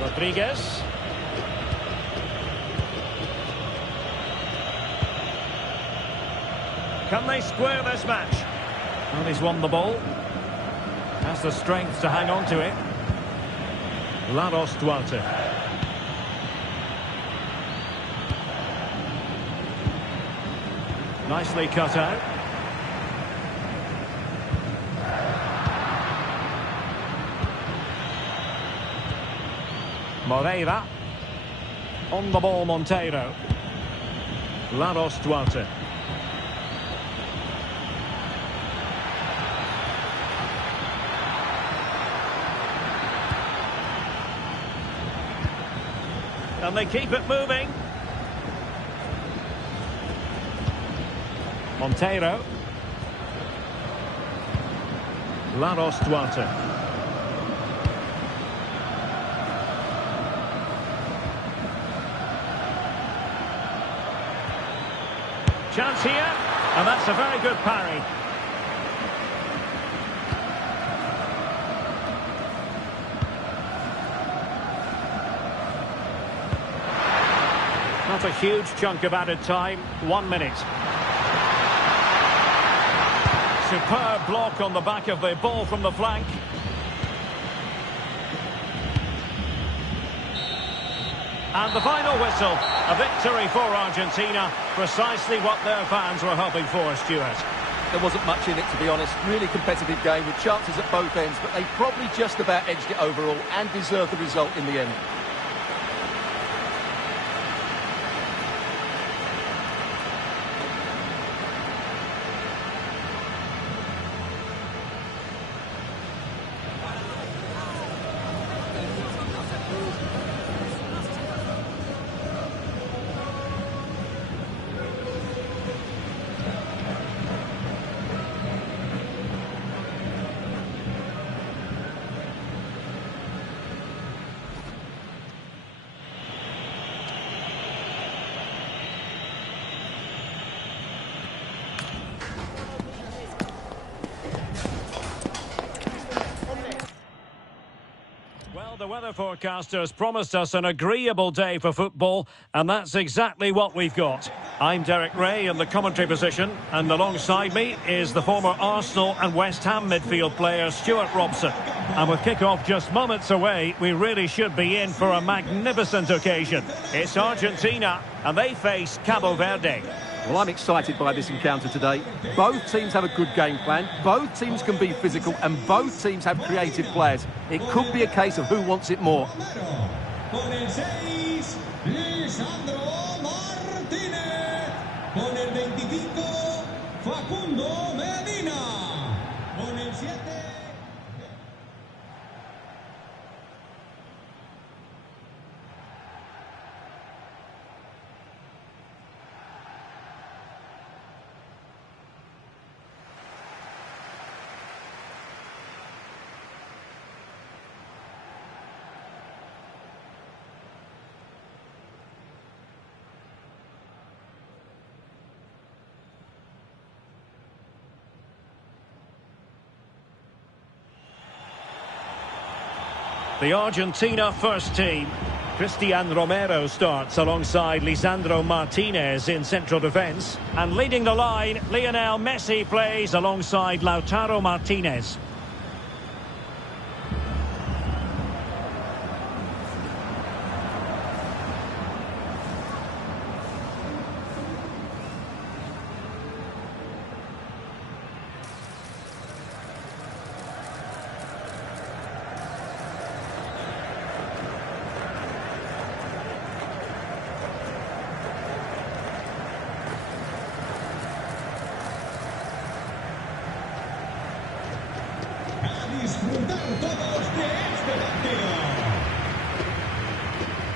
Rodriguez. Can they square this match? Well, he's won the ball. Has the strength to hang on to it. Laros Duarte. Nicely cut out. Moreira. On the ball, Monteiro. Laros Duarte. And they keep it moving. Monteiro. Laros Duarte. Chance here, and that's a very good parry. Not a huge chunk of added time, 1 minute. Superb block on the back of the ball from the flank. And the final whistle, a victory for Argentina, precisely what their fans were hoping for, Stuart. There wasn't much in it, to be honest. Really competitive game with chances at both ends, but they probably just about edged it overall and deserved the result in the end. Well, the weather forecasters promised us an agreeable day for football, and that's exactly what we've got. I'm Derek Ray in the commentary position, and alongside me is the former Arsenal and West Ham midfield player Stuart Robson. And with kick-off just moments away, we really should be in for a magnificent occasion. It's Argentina, and they face Cabo Verde. Well, I'm excited by this encounter today. Both teams have a good game plan, both teams can be physical, and both teams have creative players. It could be a case of who wants it more. Con el 6, Lisandro Martínez. Con el 25, Facundo Medina. Con el 7... The Argentina first team. Cristian Romero starts alongside Lisandro Martinez in central defence. And leading the line, Lionel Messi plays alongside Lautaro Martinez.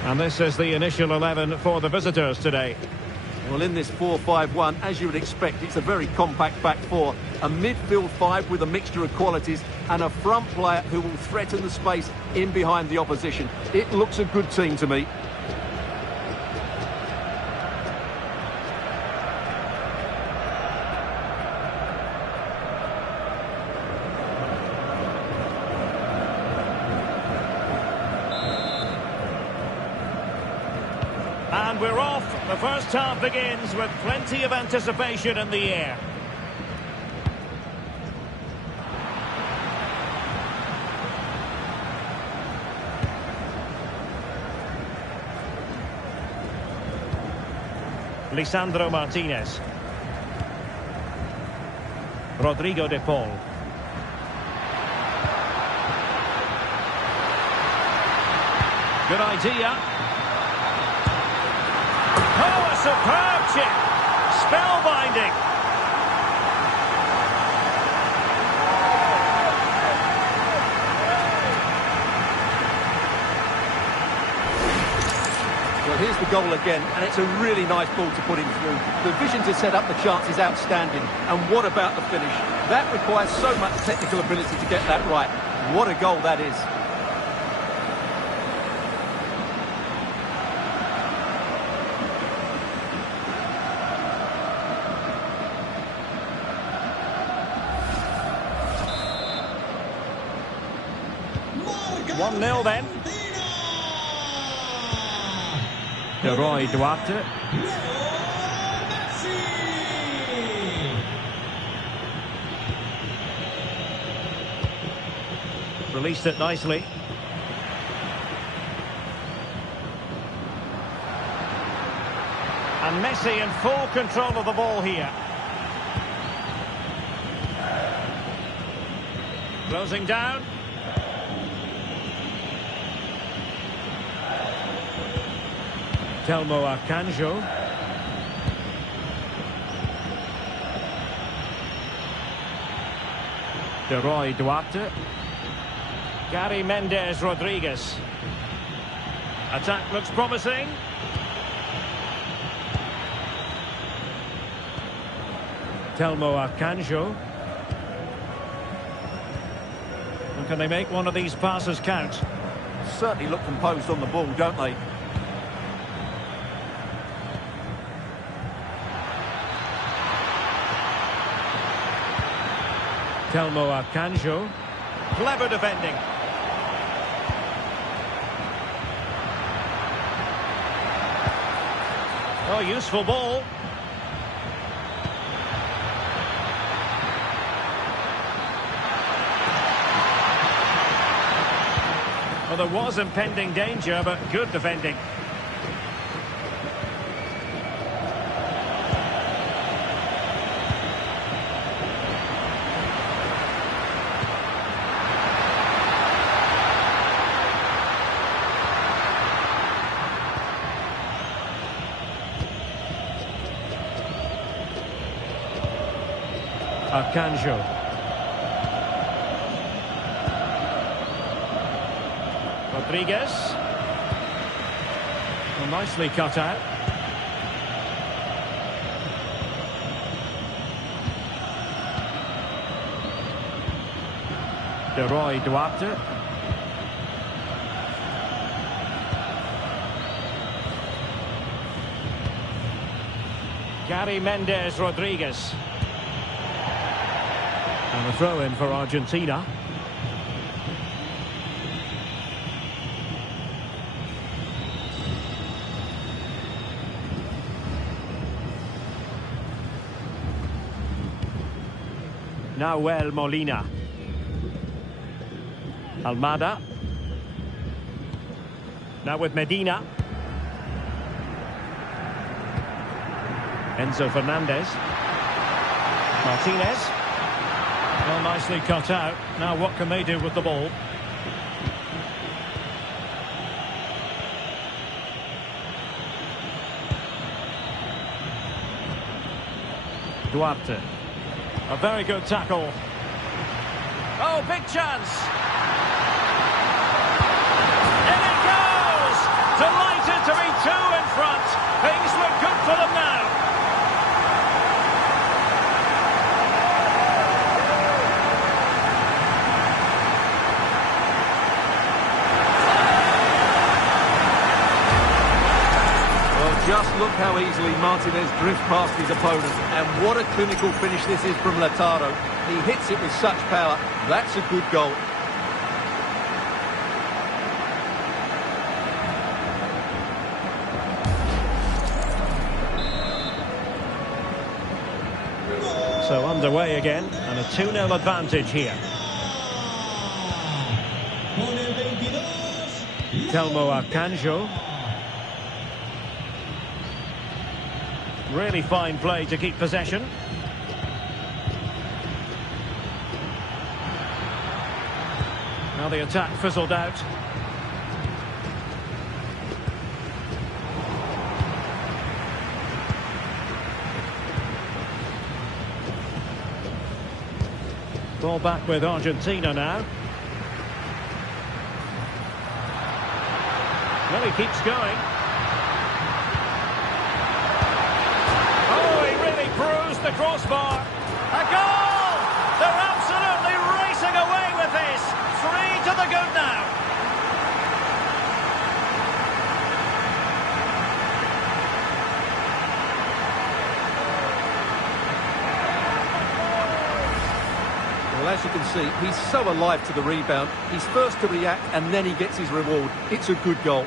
And this is the initial 11 for the visitors today. Well, in this 4-5-1, as you would expect, it's a very compact back four. A midfield five with a mixture of qualities and a front player who will threaten the space in behind the opposition. It looks a good team to me. And we're off. The first half begins with plenty of anticipation in the air. Lisandro Martinez. Rodrigo de Paul. Good idea. Oh, a superb chip. Spellbinding. Well, here's the goal again, and it's a really nice ball to put him through. The vision to set up the chance is outstanding. And what about the finish? That requires so much technical ability to get that right. What a goal that is. Argentina. 1-0 then. Roy Duarte. Released it nicely. And Messi in full control of the ball here. Closing down. Telmo Akanjo. Roy Duarte. Gary Mendes Rodriguez. Attack looks promising. Telmo Akanjo. And can they make one of these passes count? Certainly look composed on the ball, don't they? Telmo Akanjo. Clever defending. Oh, useful ball. Well, there was impending danger, but good defending. Akanjo. Rodriguez. Well, nicely cut out. Roy Duarte. Gary Mendes Rodriguez. And a throw in for Argentina. Nahuel Molina. Almada. Now with Medina. Enzo Fernandez. Martinez. Well, nicely cut out. Now what can they do with the ball? Duarte. A very good tackle. Oh, big chance. In it goes! Delighted. Just look how easily Martinez drifts past his opponent. And what a clinical finish this is from Lautaro. He hits it with such power. That's a good goal. So underway again, and a 2-0 advantage here. Telmo Akanjo. Really fine play to keep possession. Now the attack fizzled out. Ball back with Argentina now. Well, he keeps going. Oh, he really bruised the crossbar. A goal! They're absolutely racing away with this. 3 to the good now. Well, as you can see, he's so alive to the rebound. He's first to react and then he gets his reward. It's a good goal.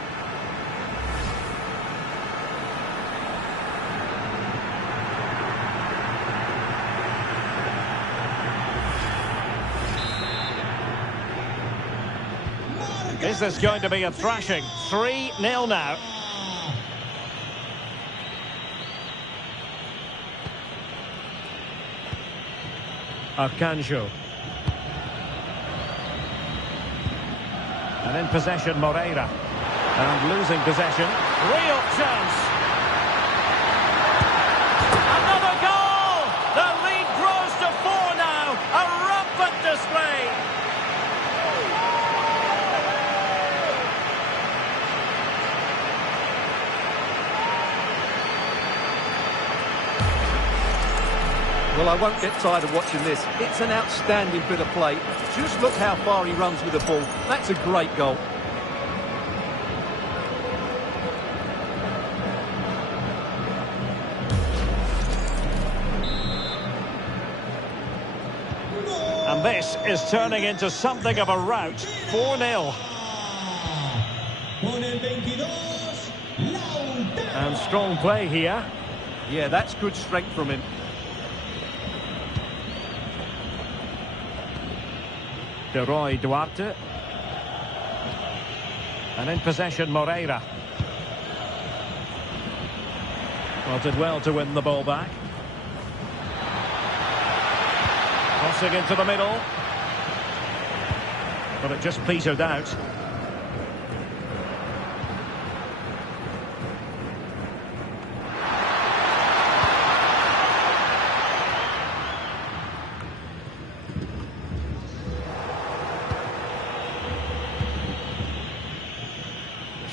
Is this going to be a thrashing? 3-0 now. Akanjo. And in possession, Moreira. And losing possession. Real chance. Another goal! The lead grows to 4 now. A rampant display. Well, I won't get tired of watching this. It's an outstanding bit of play. Just look how far he runs with the ball. That's a great goal. And this is turning into something of a rout. 4-0. And strong play here. Yeah, that's good strength from him. Roy Duarte. And in possession, Moreira. Well, did well to win the ball back. Crossing into the middle. But it just petered out.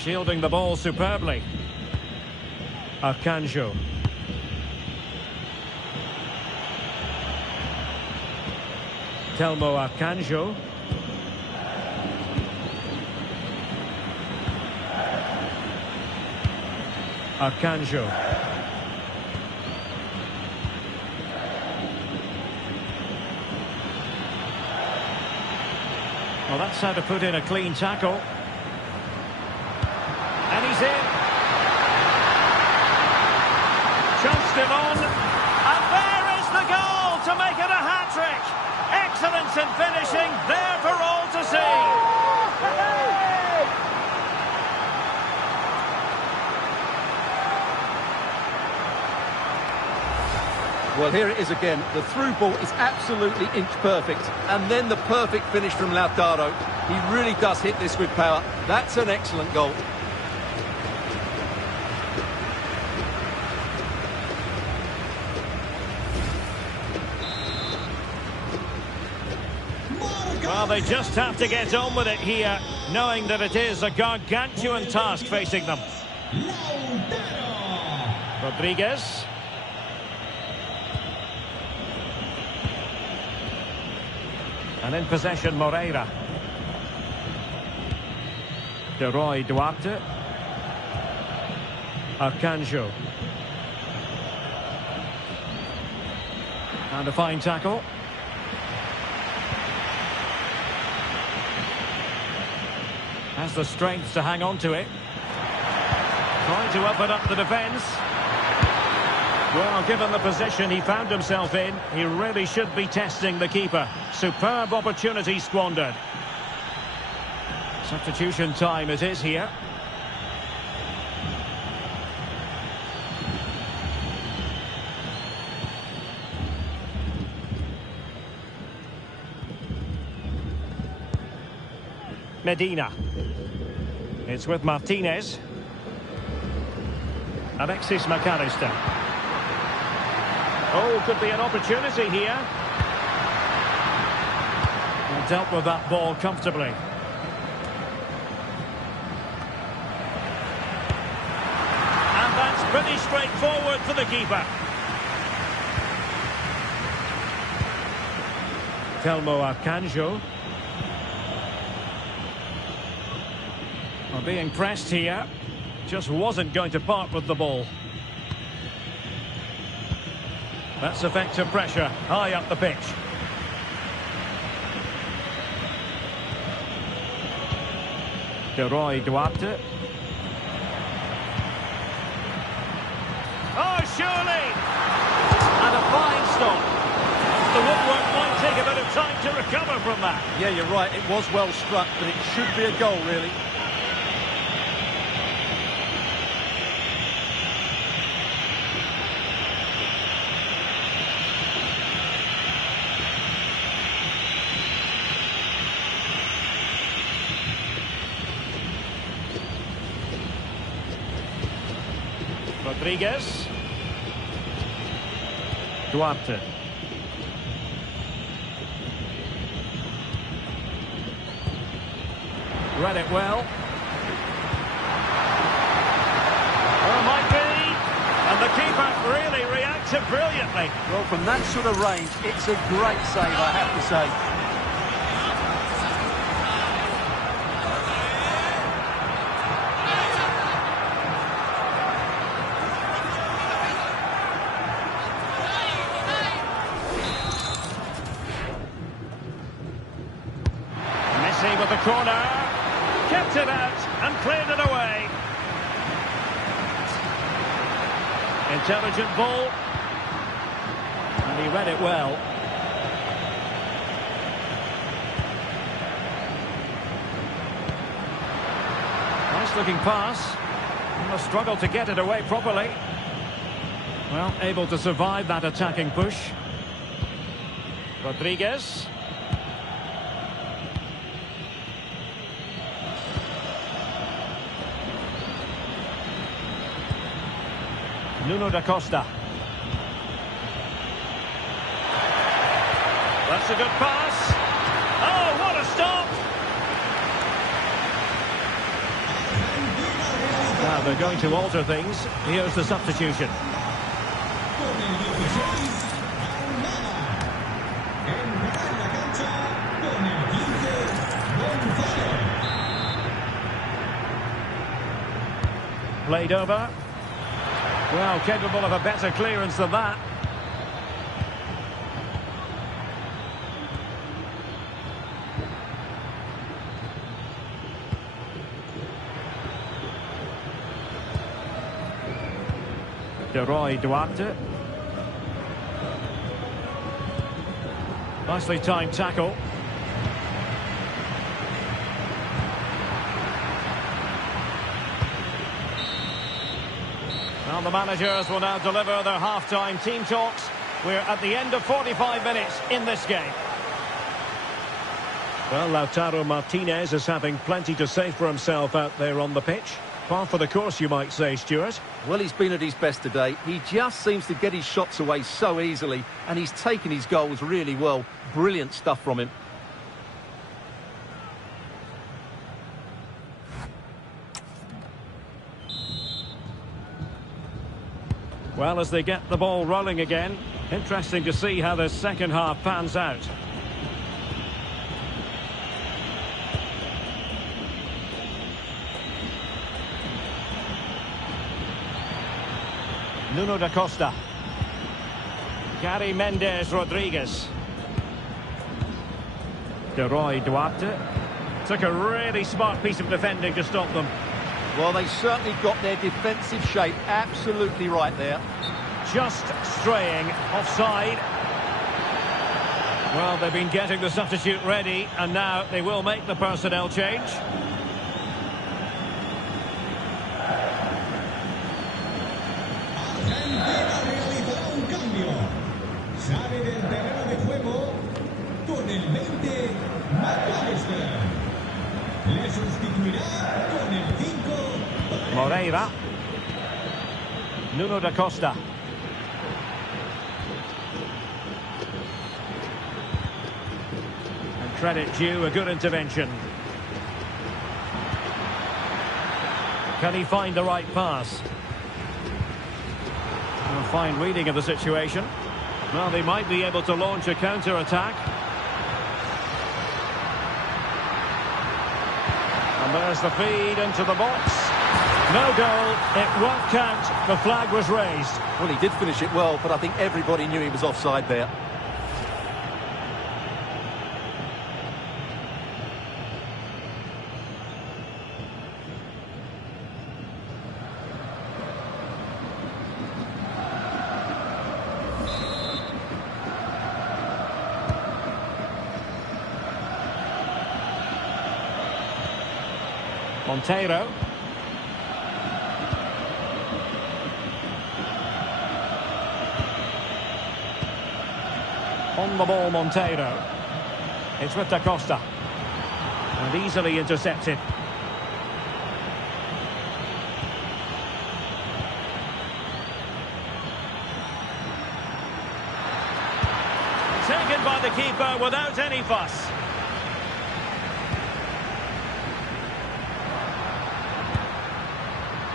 Shielding the ball superbly. Akanjo. Telmo Akanjo. Akanjo. Well, that's how to put in a clean tackle. And he's in. Chunched him on. And there is the goal to make it a hat-trick. Excellence in finishing, there for all to see. Well, here it is again. The through ball is absolutely inch perfect. And then the perfect finish from Lautaro. He really does hit this with power. That's an excellent goal. Well, they just have to get on with it here, knowing that it is a gargantuan task facing them. Rodriguez. And in possession, Moreira. Roy Duarte. Arcanjo. And a fine tackle. Has the strength to hang on to it. Trying to open up the defence. Well, given the position he found himself in, he really should be testing the keeper. Superb opportunity squandered. Substitution time it is here. Medina. It's with Martinez. Alexis McAllister. Oh, could be an opportunity here. And dealt with that ball comfortably. And that's pretty straightforward for the keeper. Telmo Arcanjo. Well, being pressed here, just wasn't going to part with the ball. That's effective pressure, high up the pitch. Duarte. Oh, surely! And a fine stop. The woodwork might take a bit of time to recover from that. Yeah, you're right, it was well struck, but it should be a goal, really. Rodriguez. Duarte. Read it well. Oh, might be. And the keeper really reacted brilliantly. Well, from that sort of range, it's a great save, I have to say. With the corner, kept it out and cleared it away. Intelligent ball, and he read it well. Nice looking pass, and a struggle to get it away properly. Well, able to survive that attacking push. Rodriguez. Nuno da Costa. That's a good pass. Oh, what a stop! Now they're going to alter things. Here's the substitution. Played over. Well, capable of a better clearance than that. Duarte. Nicely timed tackle. Well, the managers will now deliver their half-time team talks. We're at the end of 45 minutes in this game. Well, Lautaro Martinez is having plenty to say for himself out there on the pitch. Par for the course, you might say, Stuart. Well, he's been at his best today. He just seems to get his shots away so easily, and he's taken his goals really well. Brilliant stuff from him. Well, as they get the ball rolling again, interesting to see how the second half pans out. Nuno da Costa. Gary Mendes Rodriguez. De Roy Duarte. Took a really smart piece of defending to stop them. Well, they certainly got their defensive shape absolutely right there. Just straying offside. Well, they've been getting the substitute ready, and now they will make the personnel change. Argentina realizará un cambio. Sale del terreno de juego con el 20, McAllister. Le sustituirá con el 5. Moreira. Nuno da Costa. And credit due, a good intervention. Can he find the right pass? A fine reading of the situation. Well, they might be able to launch a counter-attack. And there's the feed into the box. No goal, it won't count. The flag was raised. Well, he did finish it well, but I think everybody knew he was offside there. Monteiro. On the ball, Monteiro. It's with Da Costa. And easily intercepted. Taken by the keeper without any fuss.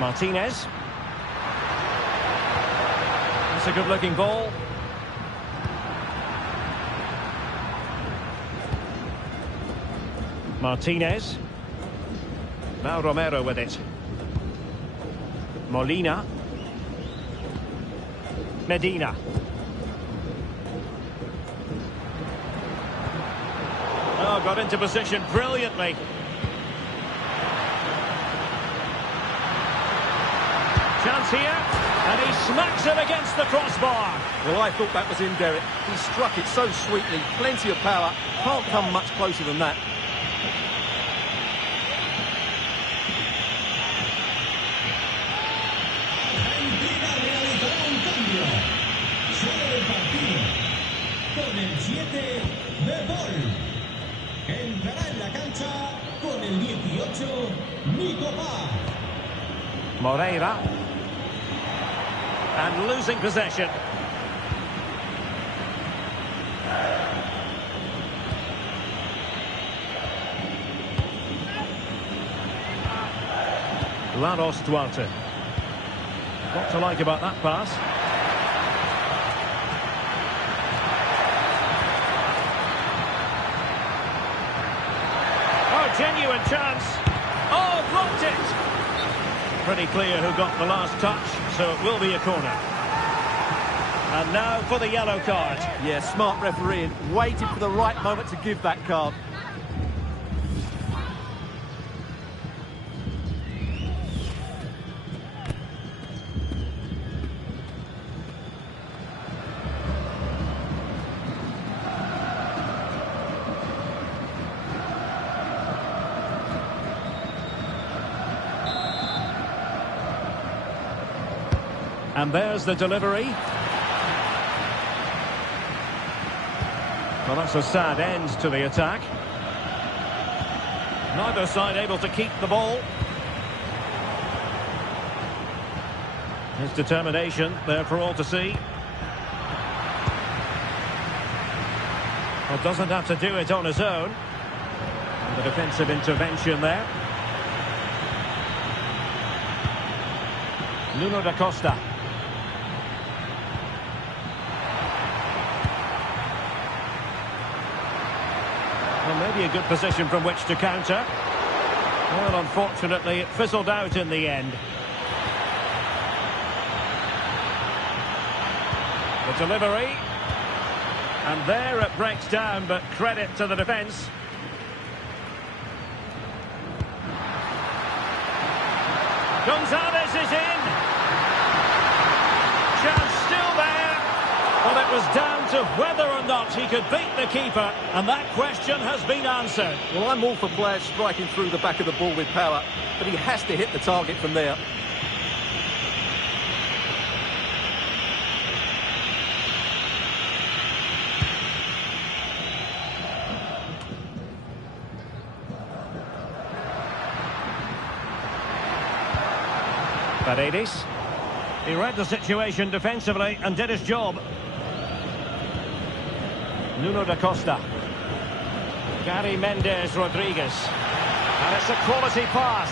Martinez. That's a good-looking ball. Martinez. Now Romero with it. Molina. Medina. Oh, got into position brilliantly. Chance here, and he smacks it against the crossbar. Well, I thought that was in, Derek. He struck it so sweetly, plenty of power. Can't come much closer than that. Argentina realizará un cambio. Sale del partido con el 7 de Paul. Entrará en la cancha con el 18 Nico Paz. Moreira. And losing possession. Laros Duarte. What to like about that pass? Oh, genuine chance. Oh, blocked it. Pretty clear who got the last touch, so it will be a corner. And now for the yellow card. Yeah, smart refereeing. Waited for the right moment to give that card. And there's the delivery. Well, that's a sad end to the attack. Neither side able to keep the ball. His determination there for all to see. Well, doesn't have to do it on his own. And the defensive intervention there. Nuno da Costa. Well, maybe a good position from which to counter. Well, unfortunately, it fizzled out in the end. The delivery. And there it breaks down, but credit to the defence. Gonzalez is in. Chance still there. Well, it was down to whether or not he could beat the keeper, and that question has been answered. Well, I'm all for players striking through the back of the ball with power, but he has to hit the target from there. Paredes. He read the situation defensively and did his job. Nuno da Costa. Gary Mendes Rodriguez. And it's a quality pass.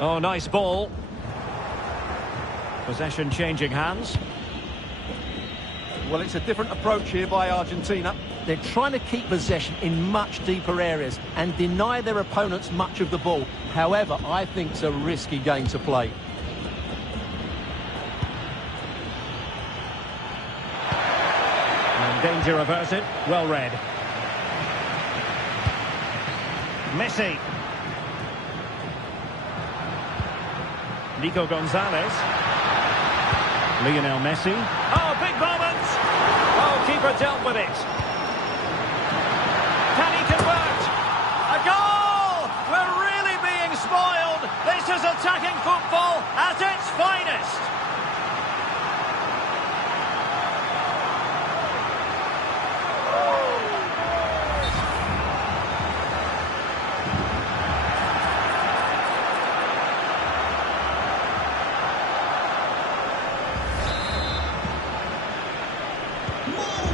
Oh, nice ball. Possession changing hands. Well, it's a different approach here by Argentina. They're trying to keep possession in much deeper areas and deny their opponents much of the ball. However, I think it's a risky game to play. And danger averted. Well read. Messi. Nico Gonzalez. Lionel Messi. Oh, big moment! Oh, keeper dealt with it. Can he convert? A goal! We're really being spoiled. This is attacking football at its finest.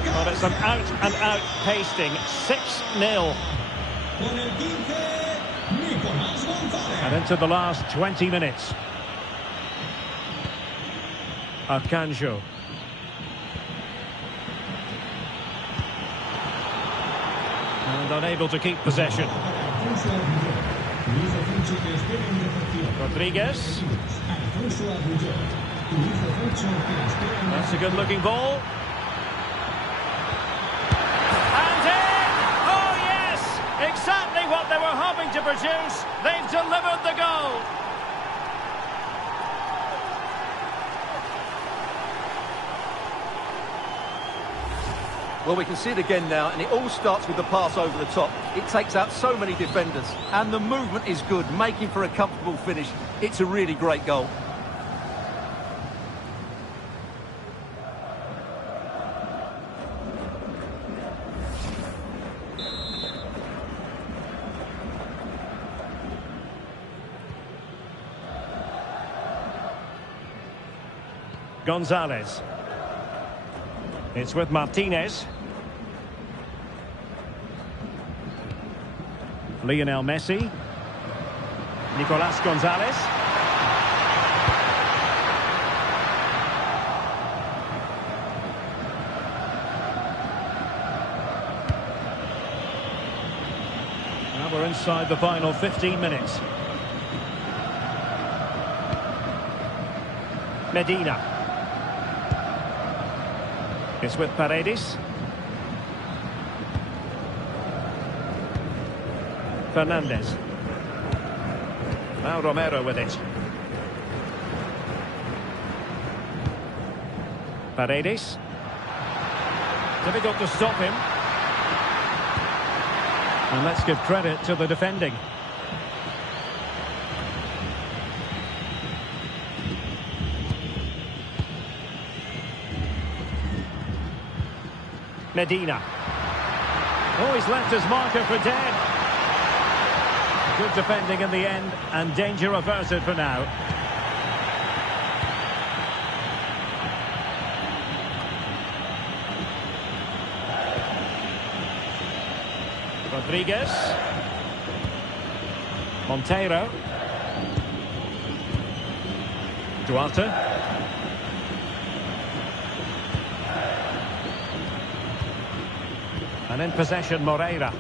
Well, it's an out-and-out pasting. 6-0. Con el 15, Nicolás González. And into the last 20 minutes. Arcanjo. And unable to keep possession. Rodriguez. That's a good-looking ball. And in! Oh, yes! Exactly what they were hoping to produce. They've delivered the goal. Well, we can see it again now, and it all starts with the pass over the top. It takes out so many defenders, and the movement is good, making for a comfortable finish. It's a really great goal. Gonzalez. It's with Martinez. Lionel Messi. Nicolás Gonzalez. Now we're inside the final 15 minutes. Medina. It's with Paredes. Fernandez. Now Romero with it. Paredes. Difficult to stop him. And let's give credit to the defending. Medina. Oh, he's left his marker for dead. Good defending in the end, and danger averted for now. Rodriguez. Monteiro. Duarte. And in possession, Moreira.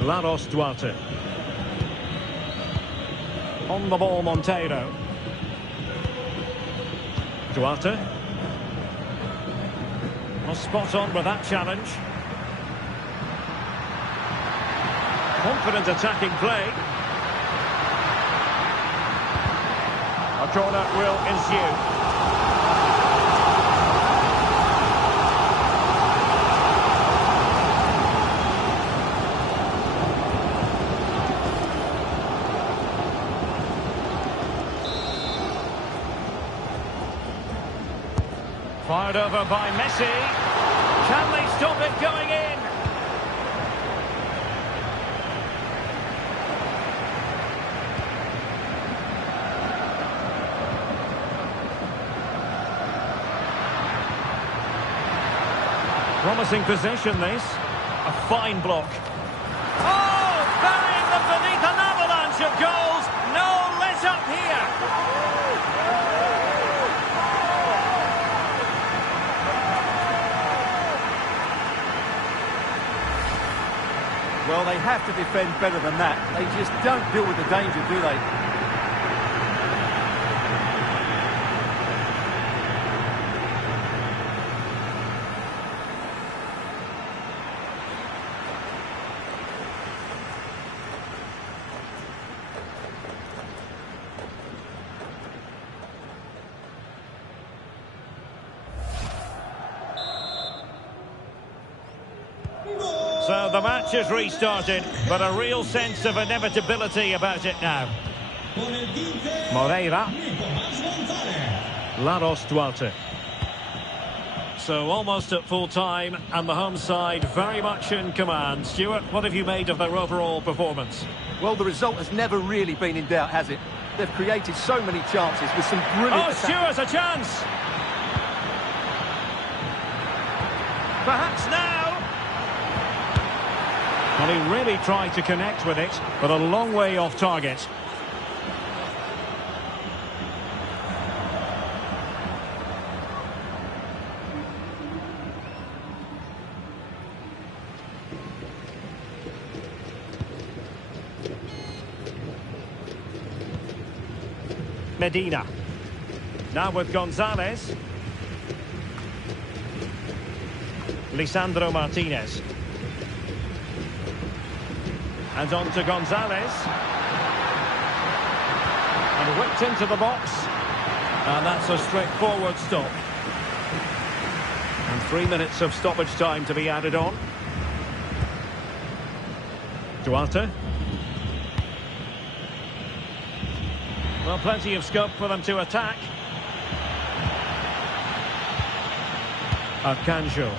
Laros Duarte. On the ball, Monteiro. Duarte. Well, spot on with that challenge. Confident attacking play. A corner will ensue. Fired over by Messi. Can they stop it going in? Promising possession, this. A fine block. Oh, burying them beneath an avalanche of goals. No let up here. Well, they have to defend better than that. They just don't deal with the danger, do they? So the match has restarted, but a real sense of inevitability about it now. Moreira. Laros Duarte. So almost at full time, and the home side very much in command. Stuart, what have you made of their overall performance? Well, the result has never really been in doubt, has it? They've created so many chances with some brilliant... Oh, Stuart, a chance! Perhaps now! Well, he really tried to connect with it, but a long way off target. Medina. Now with Gonzalez. Lisandro Martinez. And on to Gonzalez. And whipped into the box. And that's a straightforward stop. And 3 minutes of stoppage time to be added on. Duarte. Well, plenty of scope for them to attack. Arcanjo.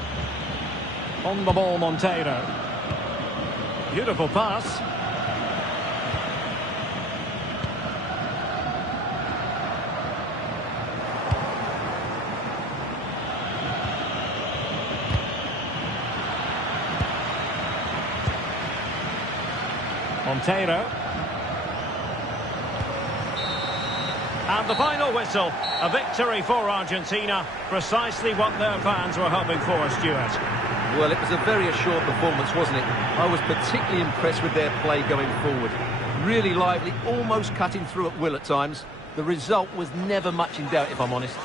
On the ball, Monteiro. Beautiful pass. Monteiro. And the final whistle. A victory for Argentina. Precisely what their fans were hoping for, Stuart. Well, it was a very assured performance, wasn't it? I was particularly impressed with their play going forward. Really lively, almost cutting through at will at times. The result was never much in doubt, if I'm honest.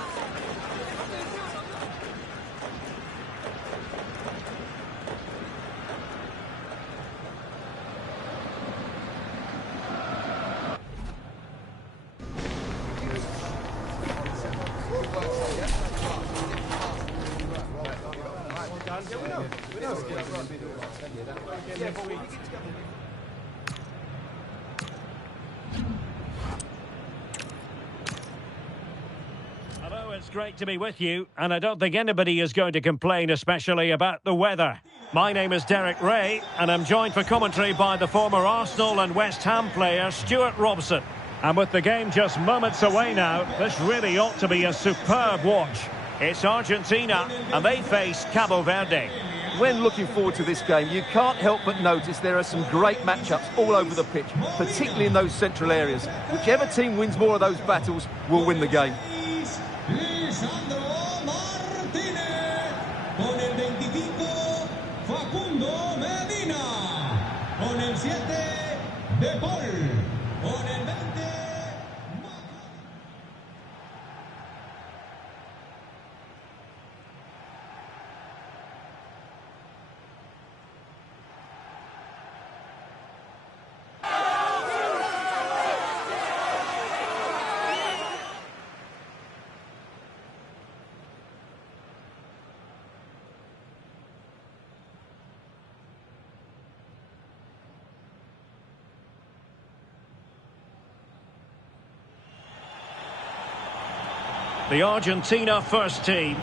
Hello, it's great to be with you, and I don't think anybody is going to complain, especially about the weather. My name is Derek Ray, and I'm joined for commentary by the former Arsenal and West Ham player Stuart Robson. And with the game just moments away now, this really ought to be a superb watch. It's Argentina, and they face Cabo Verde. When looking forward to this game, you can't help but notice there are some great matchups all over the pitch, particularly in those central areas. Whichever team wins more of those battles will win the game. Lisandro Martinez. Con el 25, Facundo Medina. Con el 7, De Paul. Con el 20, The Argentina first team.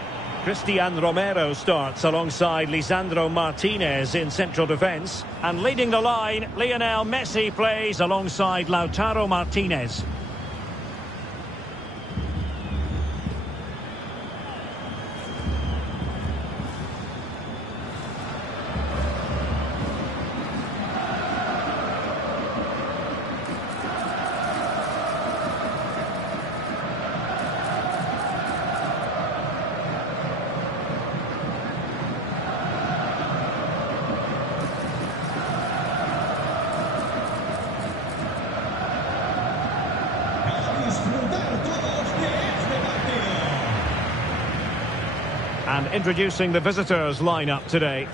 Cristian Romero starts alongside Lisandro Martinez in central defence. And leading the line, Lionel Messi plays alongside Lautaro Martinez. And introducing the visitors' lineup today.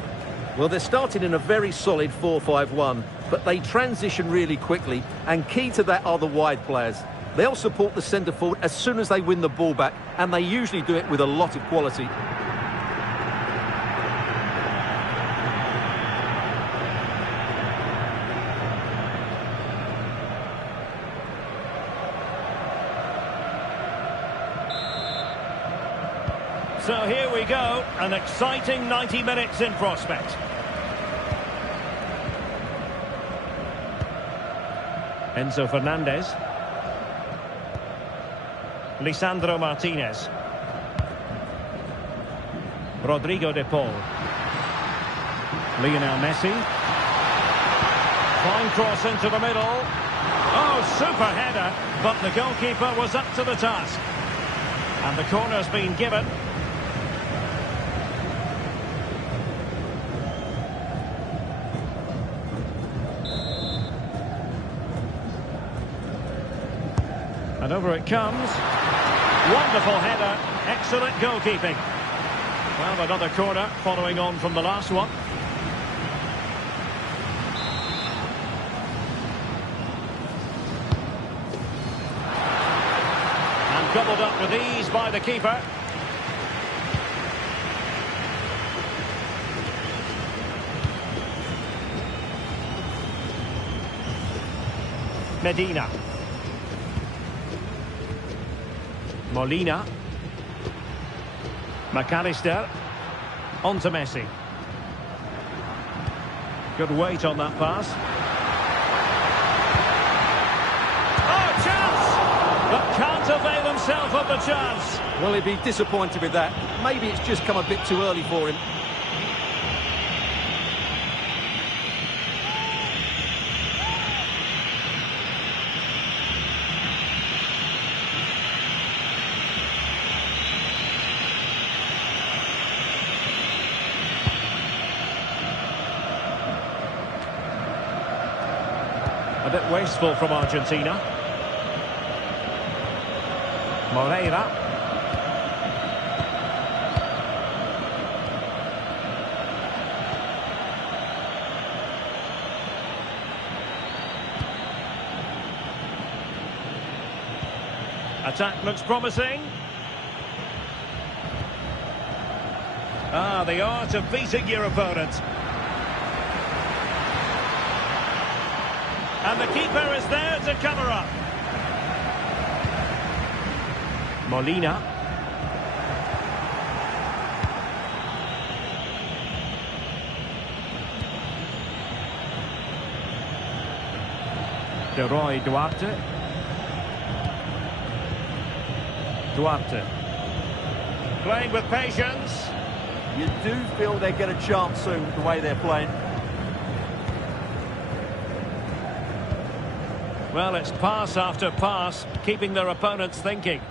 Well, they're starting in a very solid 4-5-1, but they transition really quickly, and key to that are the wide players. They'll support the centre forward as soon as they win the ball back, and they usually do it with a lot of quality. So here we go, an exciting 90 minutes in prospect. Enzo Fernandez. Lisandro Martinez. Rodrigo de Paul. Lionel Messi. Fine cross into the middle. Oh, super header, but the goalkeeper was up to the task. And the corner's been given. And over it comes. Wonderful header. Excellent goalkeeping. Well, another corner following on from the last one. And gobbled up with ease by the keeper. Medina. Molina. McAllister. On to Messi. Good weight on that pass. Oh, chance! But can't avail himself of the chance. Well, he'd be disappointed with that. Maybe it's just come a bit too early for him. A bit wasteful from Argentina. Moreira. Attack looks promising. Ah, the art of beating your opponent. And the keeper is there to cover up. Molina. Leroy Duarte. Duarte. Playing with patience. You do feel they get a chance soon, the way they're playing. Well, it's pass after pass, keeping their opponents thinking.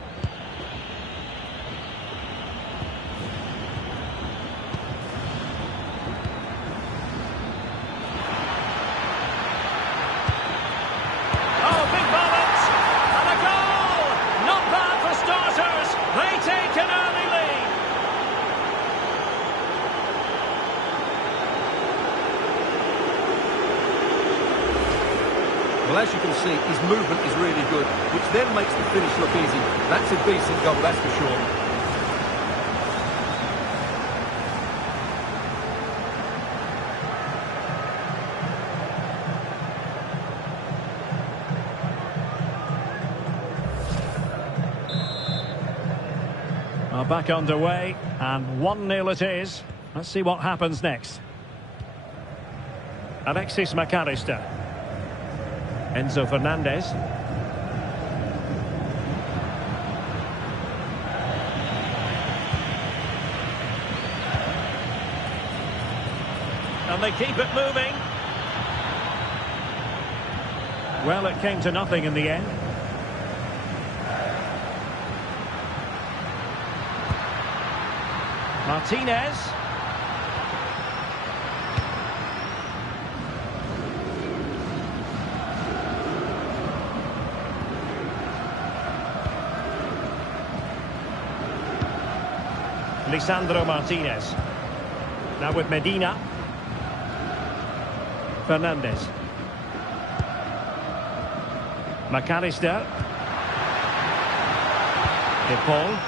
Well, as you can see, his movement is really good, which then makes the finish look easy. That's a decent goal, that's for sure. Back underway, and 1-0 it is. Let's see what happens next. Alexis McAllister. Enzo Fernandez. And they keep it moving. Well, it came to nothing in the end. Martinez. Lisandro Martinez. Now with Medina. Fernandez. McAllister. De Paul.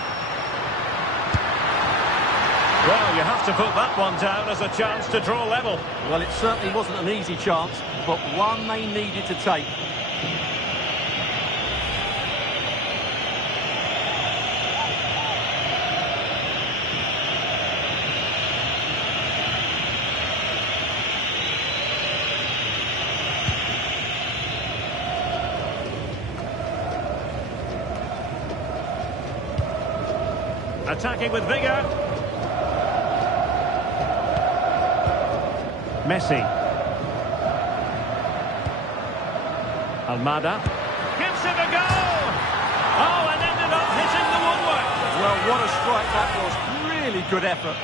Well, you have to put that one down as a chance to draw level. Well, it certainly wasn't an easy chance, but one they needed to take. Attacking with vigour. Messi. Almada. Gives it a go! Oh, and ended up hitting the woodwork. Well, what a strike that was. Really good effort.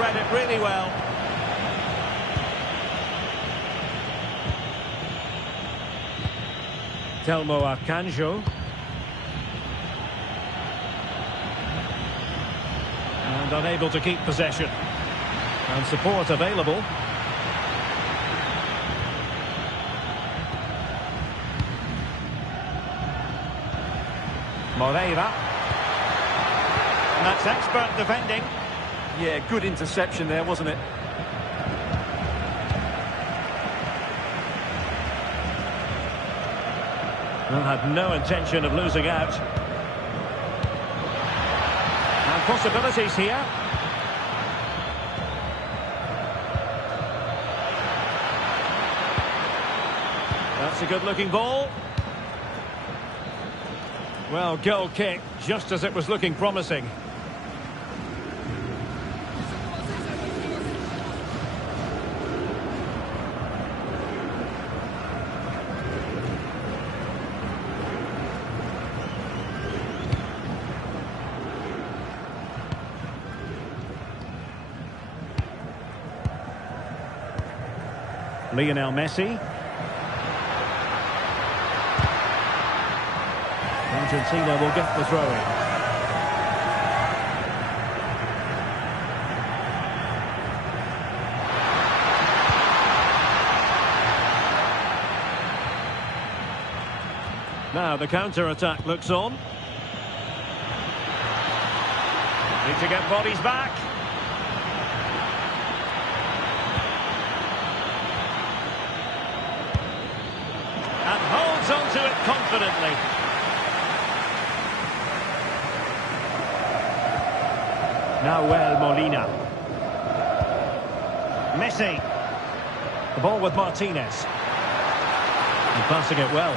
Read it really well. Telmo Akanjo. And unable to keep possession. And support available. Moreira. And that's expert defending. Yeah, good interception there, wasn't it? Well, had no intention of losing out. And possibilities here. That's a good-looking ball. Well, goal kick, just as it was looking promising. Lionel Messi. Argentina will get the throw-in. Now the counter-attack looks on. Need to get bodies back. And holds on to it confidently. Nahuel Molina. Messi. The ball with Martinez. And passing it well.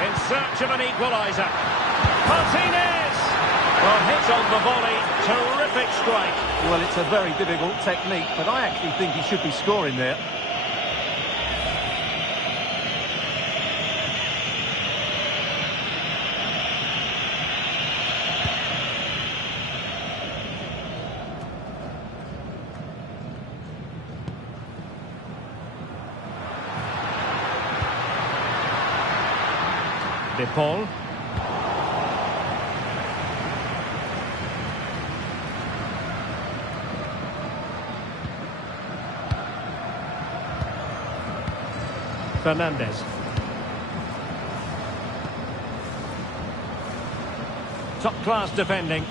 In search of an equaliser. Martinez! Well, hit on the volley. Terrific strike. Well, it's a very difficult technique, but I actually think he should be scoring there. De Paul. Fernandez. Top-class defending.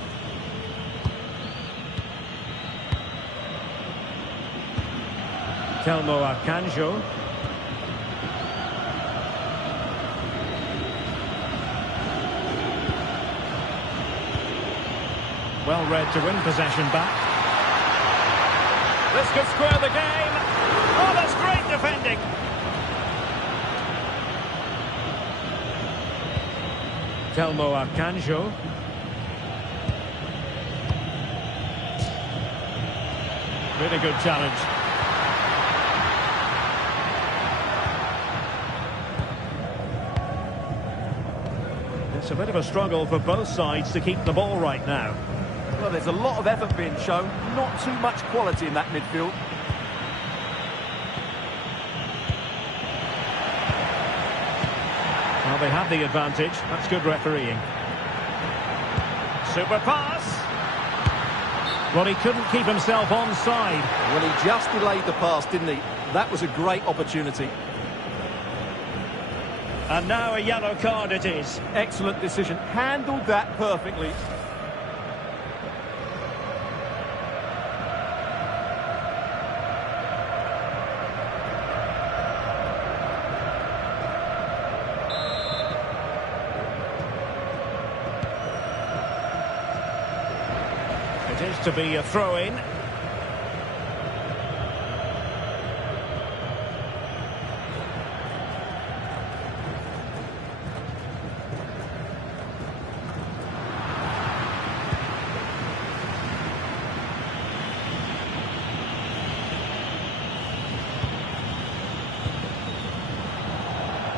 Telmo Akanjo. Well read to win possession back. This could square the game. Oh, that's great defending. Telmo Akanjo. Really good challenge. It's a bit of a struggle for both sides to keep the ball right now. Well, there's a lot of effort being shown, not too much quality in that midfield. Well, they have the advantage. That's good refereeing. Super pass. Well, he couldn't keep himself onside. Well, he just delayed the pass, didn't he? That was a great opportunity. And now a yellow card it is. Excellent decision. Handled that perfectly. It is to be a throw-in.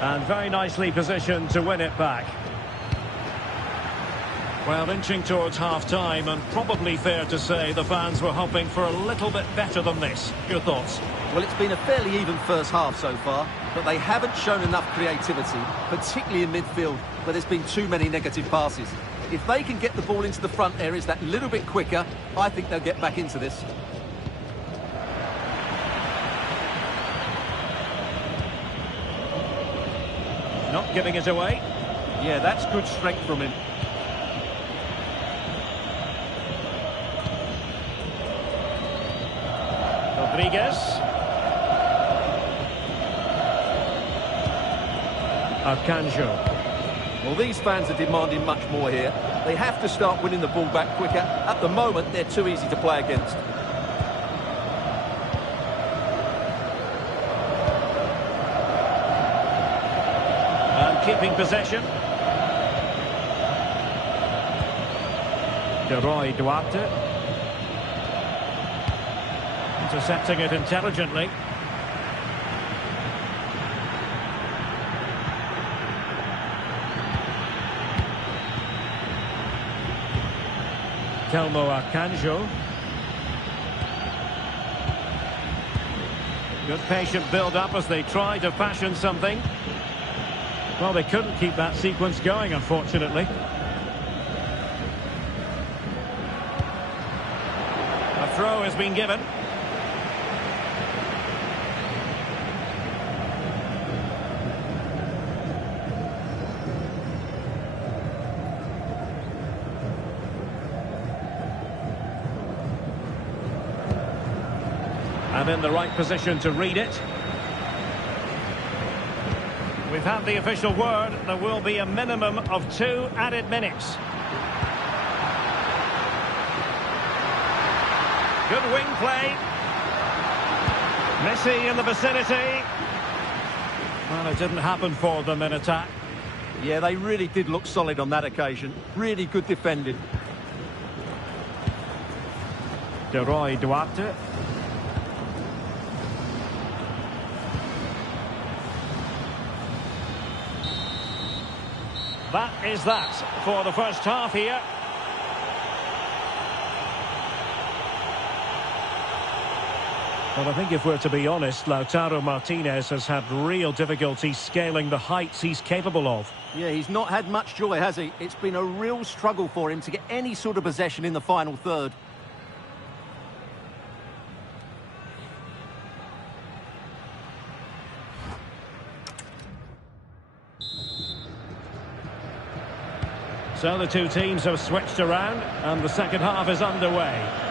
And very nicely positioned to win it back. Well, inching towards half-time, and probably fair to say the fans were hoping for a little bit better than this. Your thoughts? Well, it's been a fairly even first half so far, but they haven't shown enough creativity, particularly in midfield, where there's been too many negative passes. If they can get the ball into the front areas that little bit quicker, I think they'll get back into this. Not giving it away. Yeah, that's good strength from him. Rodriguez. Akanjo. Well, these fans are demanding much more here. They have to start winning the ball back quicker. At the moment, they're too easy to play against. And keeping possession. Leroy Duarte. Intercepting it intelligently. Telmo Akanjo. Good patient build-up as they try to fashion something. Well, they couldn't keep that sequence going, unfortunately. A throw has been given. And in the right position to read it. We've had the official word. There will be a minimum of 2 added minutes. Good wing play. Messi in the vicinity. Well, it didn't happen for them in attack. Yeah, they really did look solid on that occasion. Really good defending. Leroy Duarte. That is that for the first half here. Well, I think if we're to be honest, Lautaro Martinez has had real difficulty scaling the heights he's capable of. Yeah, he's not had much joy, has he? It's been a real struggle for him to get any sort of possession in the final third. So the two teams have switched around and the second half is underway.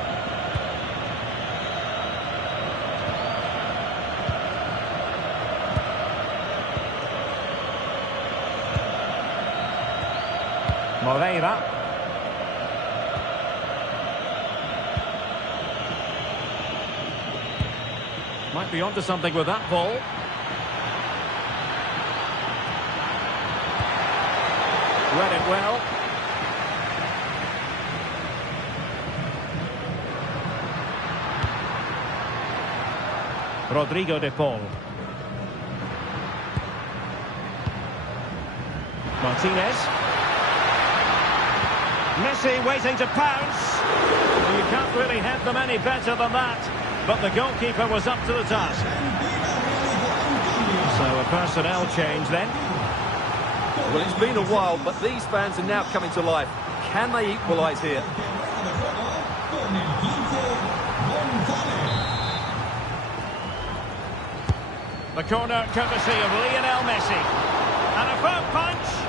Moreira. Might be onto something with that ball. Read it well. Rodrigo de Paul. Martinez. Messi waiting to pounce. Well, you can't really head them any better than that. But the goalkeeper was up to the task. So a personnel change then. Well, it's been a while, but these fans are now coming to life. Can they equalise here? The corner courtesy of Lionel Messi. And a firm punch.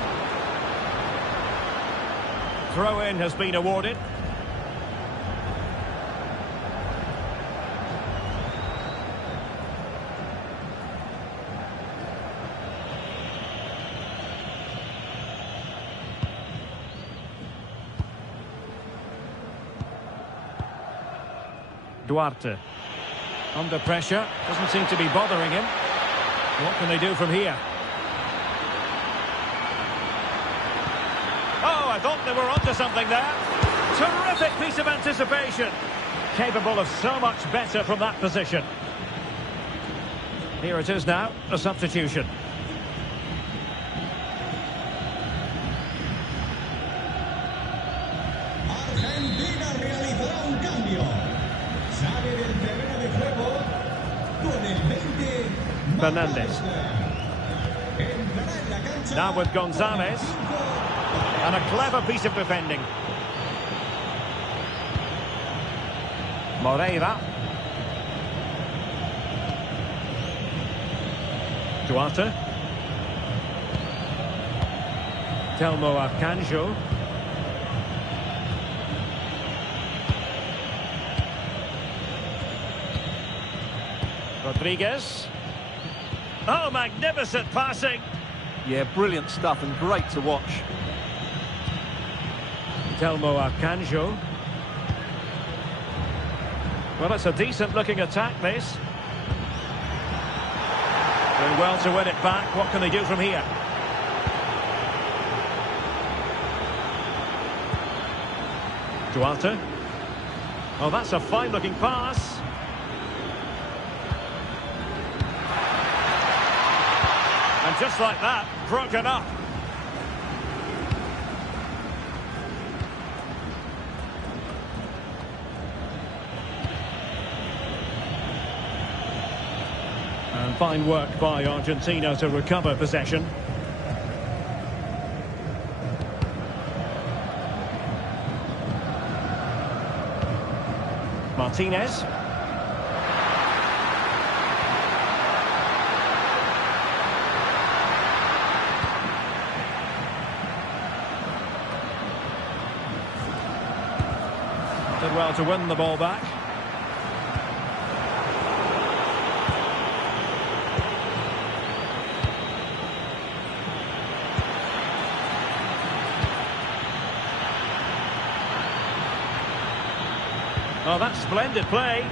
Throw-in has been awarded. Duarte. Under pressure. Doesn't seem to be bothering him. What can they do from here? Oh, I thought they were onto something there. Terrific piece of anticipation. Capable of so much better from that position. Here it is now, a substitution. Argentina realizará un cambio. Sale del terreno de juego con el 20. Fernandez. Now with Gonzalez. And a clever piece of defending. Moreira. Duarte. Telmo Arcanjo. Rodriguez. Oh, magnificent passing. Yeah, brilliant stuff and great to watch. Telmo Arcanjo. Well, it's a decent-looking attack, this. Doing well to win it back. What can they do from here? Duarte. Oh, that's a fine-looking pass. And just like that, broken up. And fine work by Argentina to recover possession. Martinez. Did well to win the ball back. Oh, that's splendid play.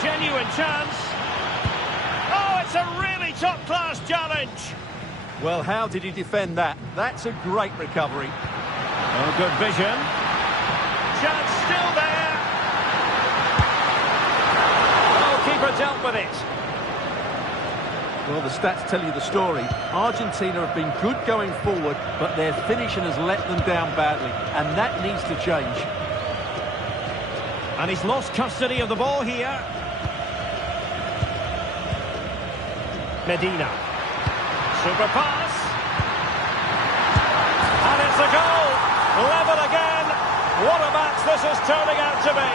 Genuine chance. Oh, it's a really top-class challenge. Well, how did he defend that? That's a great recovery. Oh, good vision. Chance still there. Oh, keeper dealt with it. Well, the stats tell you the story. Argentina have been good going forward, but their finishing has let them down badly, and that needs to change. And he's lost custody of the ball here. Medina. Super pass. And it's a goal. Level again. What a match this is turning out to be.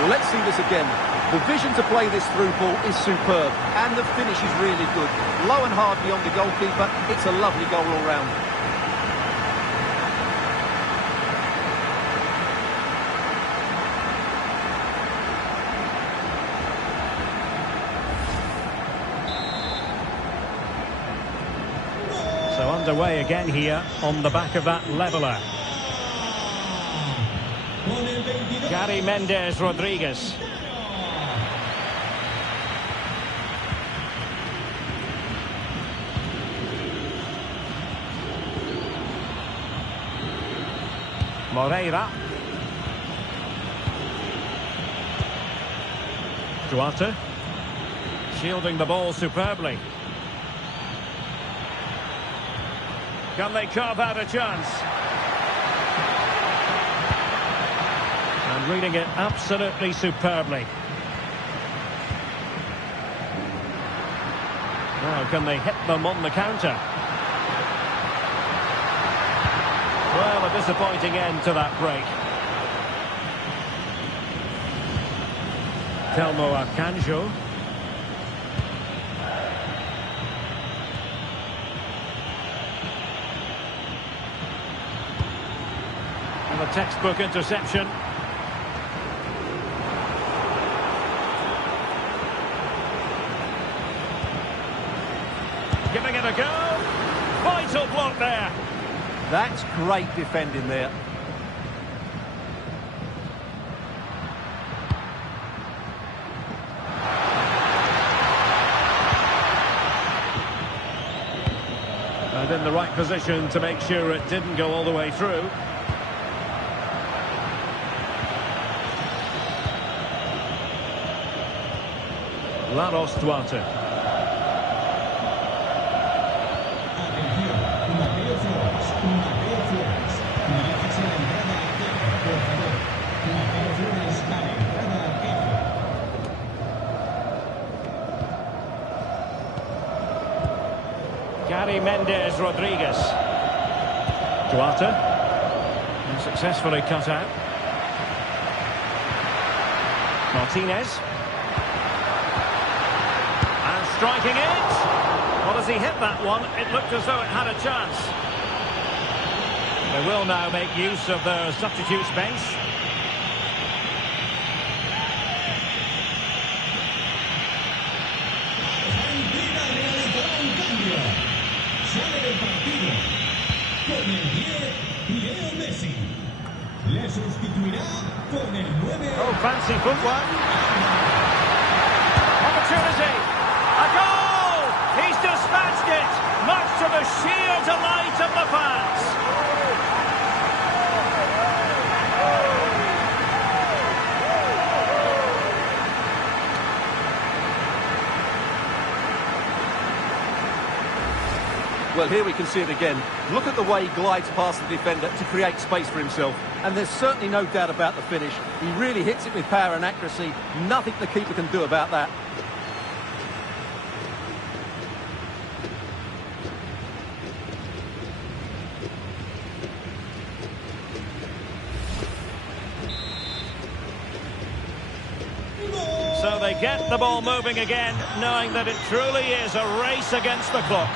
Well, let's see this again. The vision to play this through ball is superb, and the finish is really good. Low and hard beyond the goalkeeper. It's a lovely goal all round. So underway again here on the back of that leveller. Gary Mendes Rodriguez. Moreira. Duarte. Shielding the ball superbly. Can they carve out a chance? And reading it absolutely superbly. Now, can they hit them on the counter? Well, a disappointing end to that break. Telmo Akanjo. And a textbook interception. Giving it a go. Vital block there. That's great defending there. And in the right position to make sure it didn't go all the way through. Laros Duarte. Gary Mendes Rodriguez. Duarte. And successfully cut out. Martinez. And striking it. Well, as he hit that one, it looked as though it had a chance. They will now make use of their substitutes bench. Sale del partido con el 10, Leo Messi. Le sustituirá con el 9. Oh, fancy footwork. Opportunity. A goal! He's dispatched it, much to the sheer delight of the fans. Well, here we can see it again. Look at the way he glides past the defender to create space for himself. And there's certainly no doubt about the finish. He really hits it with power and accuracy. Nothing the keeper can do about that. So they get the ball moving again, knowing that it truly is a race against the clock.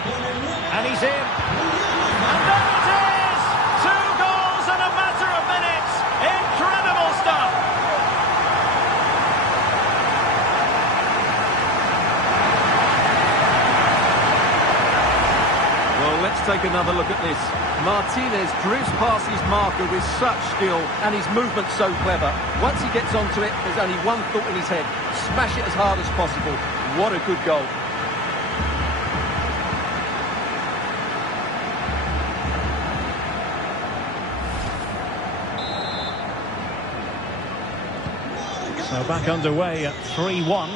And he's in. And there it is! 2 goals in a matter of minutes. Incredible stuff. Well, let's take another look at this. Martinez drifts past his marker with such skill, and his movement's so clever. Once he gets onto it, there's only one thought in his head. Smash it as hard as possible. What a good goal. So back underway at 3-1.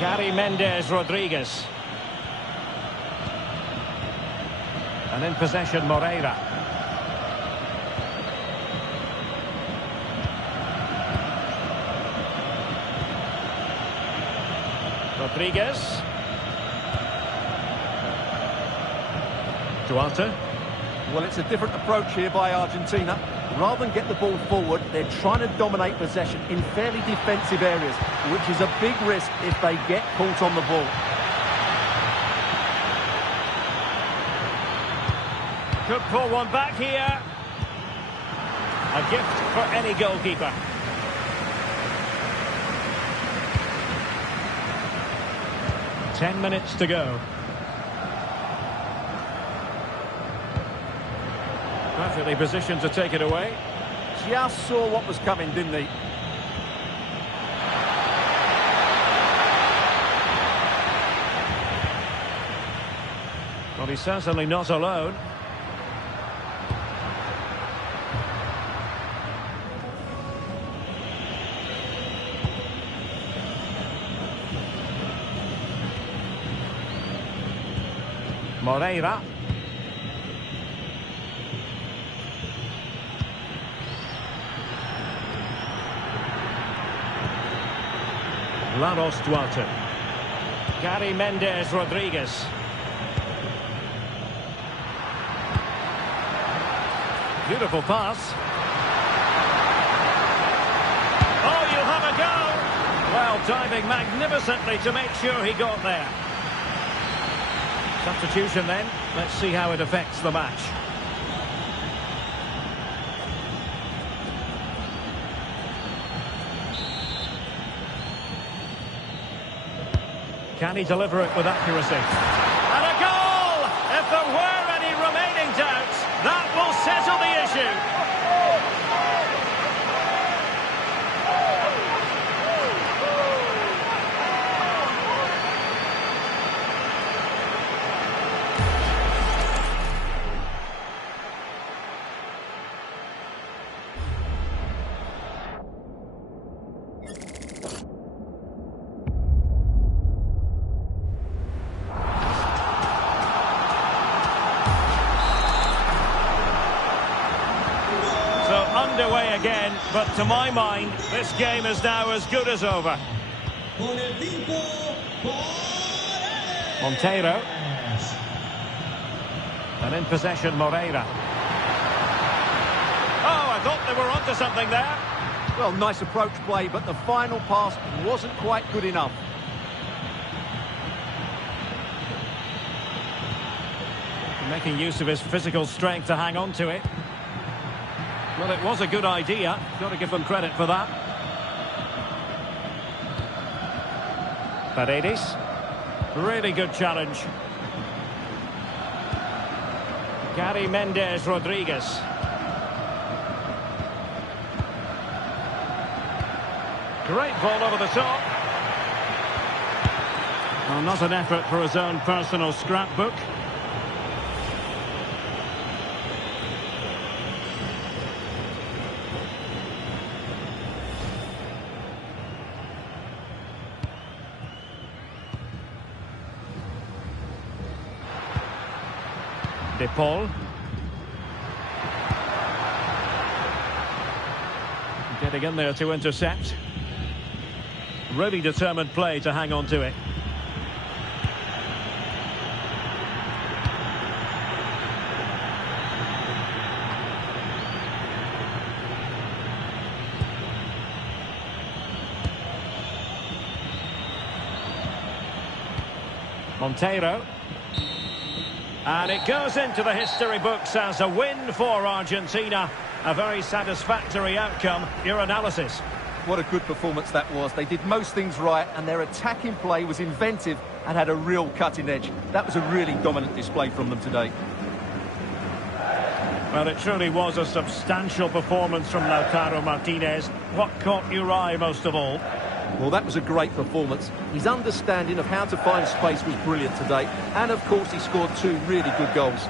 Gary Mendes Rodriguez. And in possession, Moreira. Rodriguez. Duarte. Well, it's a different approach here by Argentina. Rather than get the ball forward, they're trying to dominate possession in fairly defensive areas, which is a big risk if they get caught on the ball. Could pull one back here. A gift for any goalkeeper. Ten minutes to go. Perfectly positioned to take it away. Just saw what was coming, didn't he? Well, he's certainly not alone. Moreira. Laros Duarte. Gary Mendes Rodriguez. Beautiful pass. Oh, you'll have a go. Well, diving magnificently to make sure he got there. Substitution then. Let's see how it affects the match. Can he deliver it with accuracy? And a goal! If there were any remaining doubts, that will settle the issue. Underway again, but to my mind, this game is now as good as over. Monteiro. And in possession, Moreira. Oh, I thought they were onto something there. Well, nice approach play, but the final pass wasn't quite good enough. Making use of his physical strength to hang on to it. Well, it was a good idea. Got to give them credit for that. Paredes. Really good challenge. Gary Mendes Rodriguez. Great ball over the top. Well, not an effort for his own personal scrapbook. De Paul. Getting in there to intercept. Really determined play to hang on to it. Monteiro. And it goes into the history books as a win for Argentina. A very satisfactory outcome. Your analysis? What a good performance that was. They did most things right, and their attacking play was inventive and had a real cutting edge. That was a really dominant display from them today. Well, it truly was a substantial performance from Lautaro Martinez. What caught your eye most of all? Well, that was a great performance. His understanding of how to find space was brilliant today. And, of course, he scored two really good goals.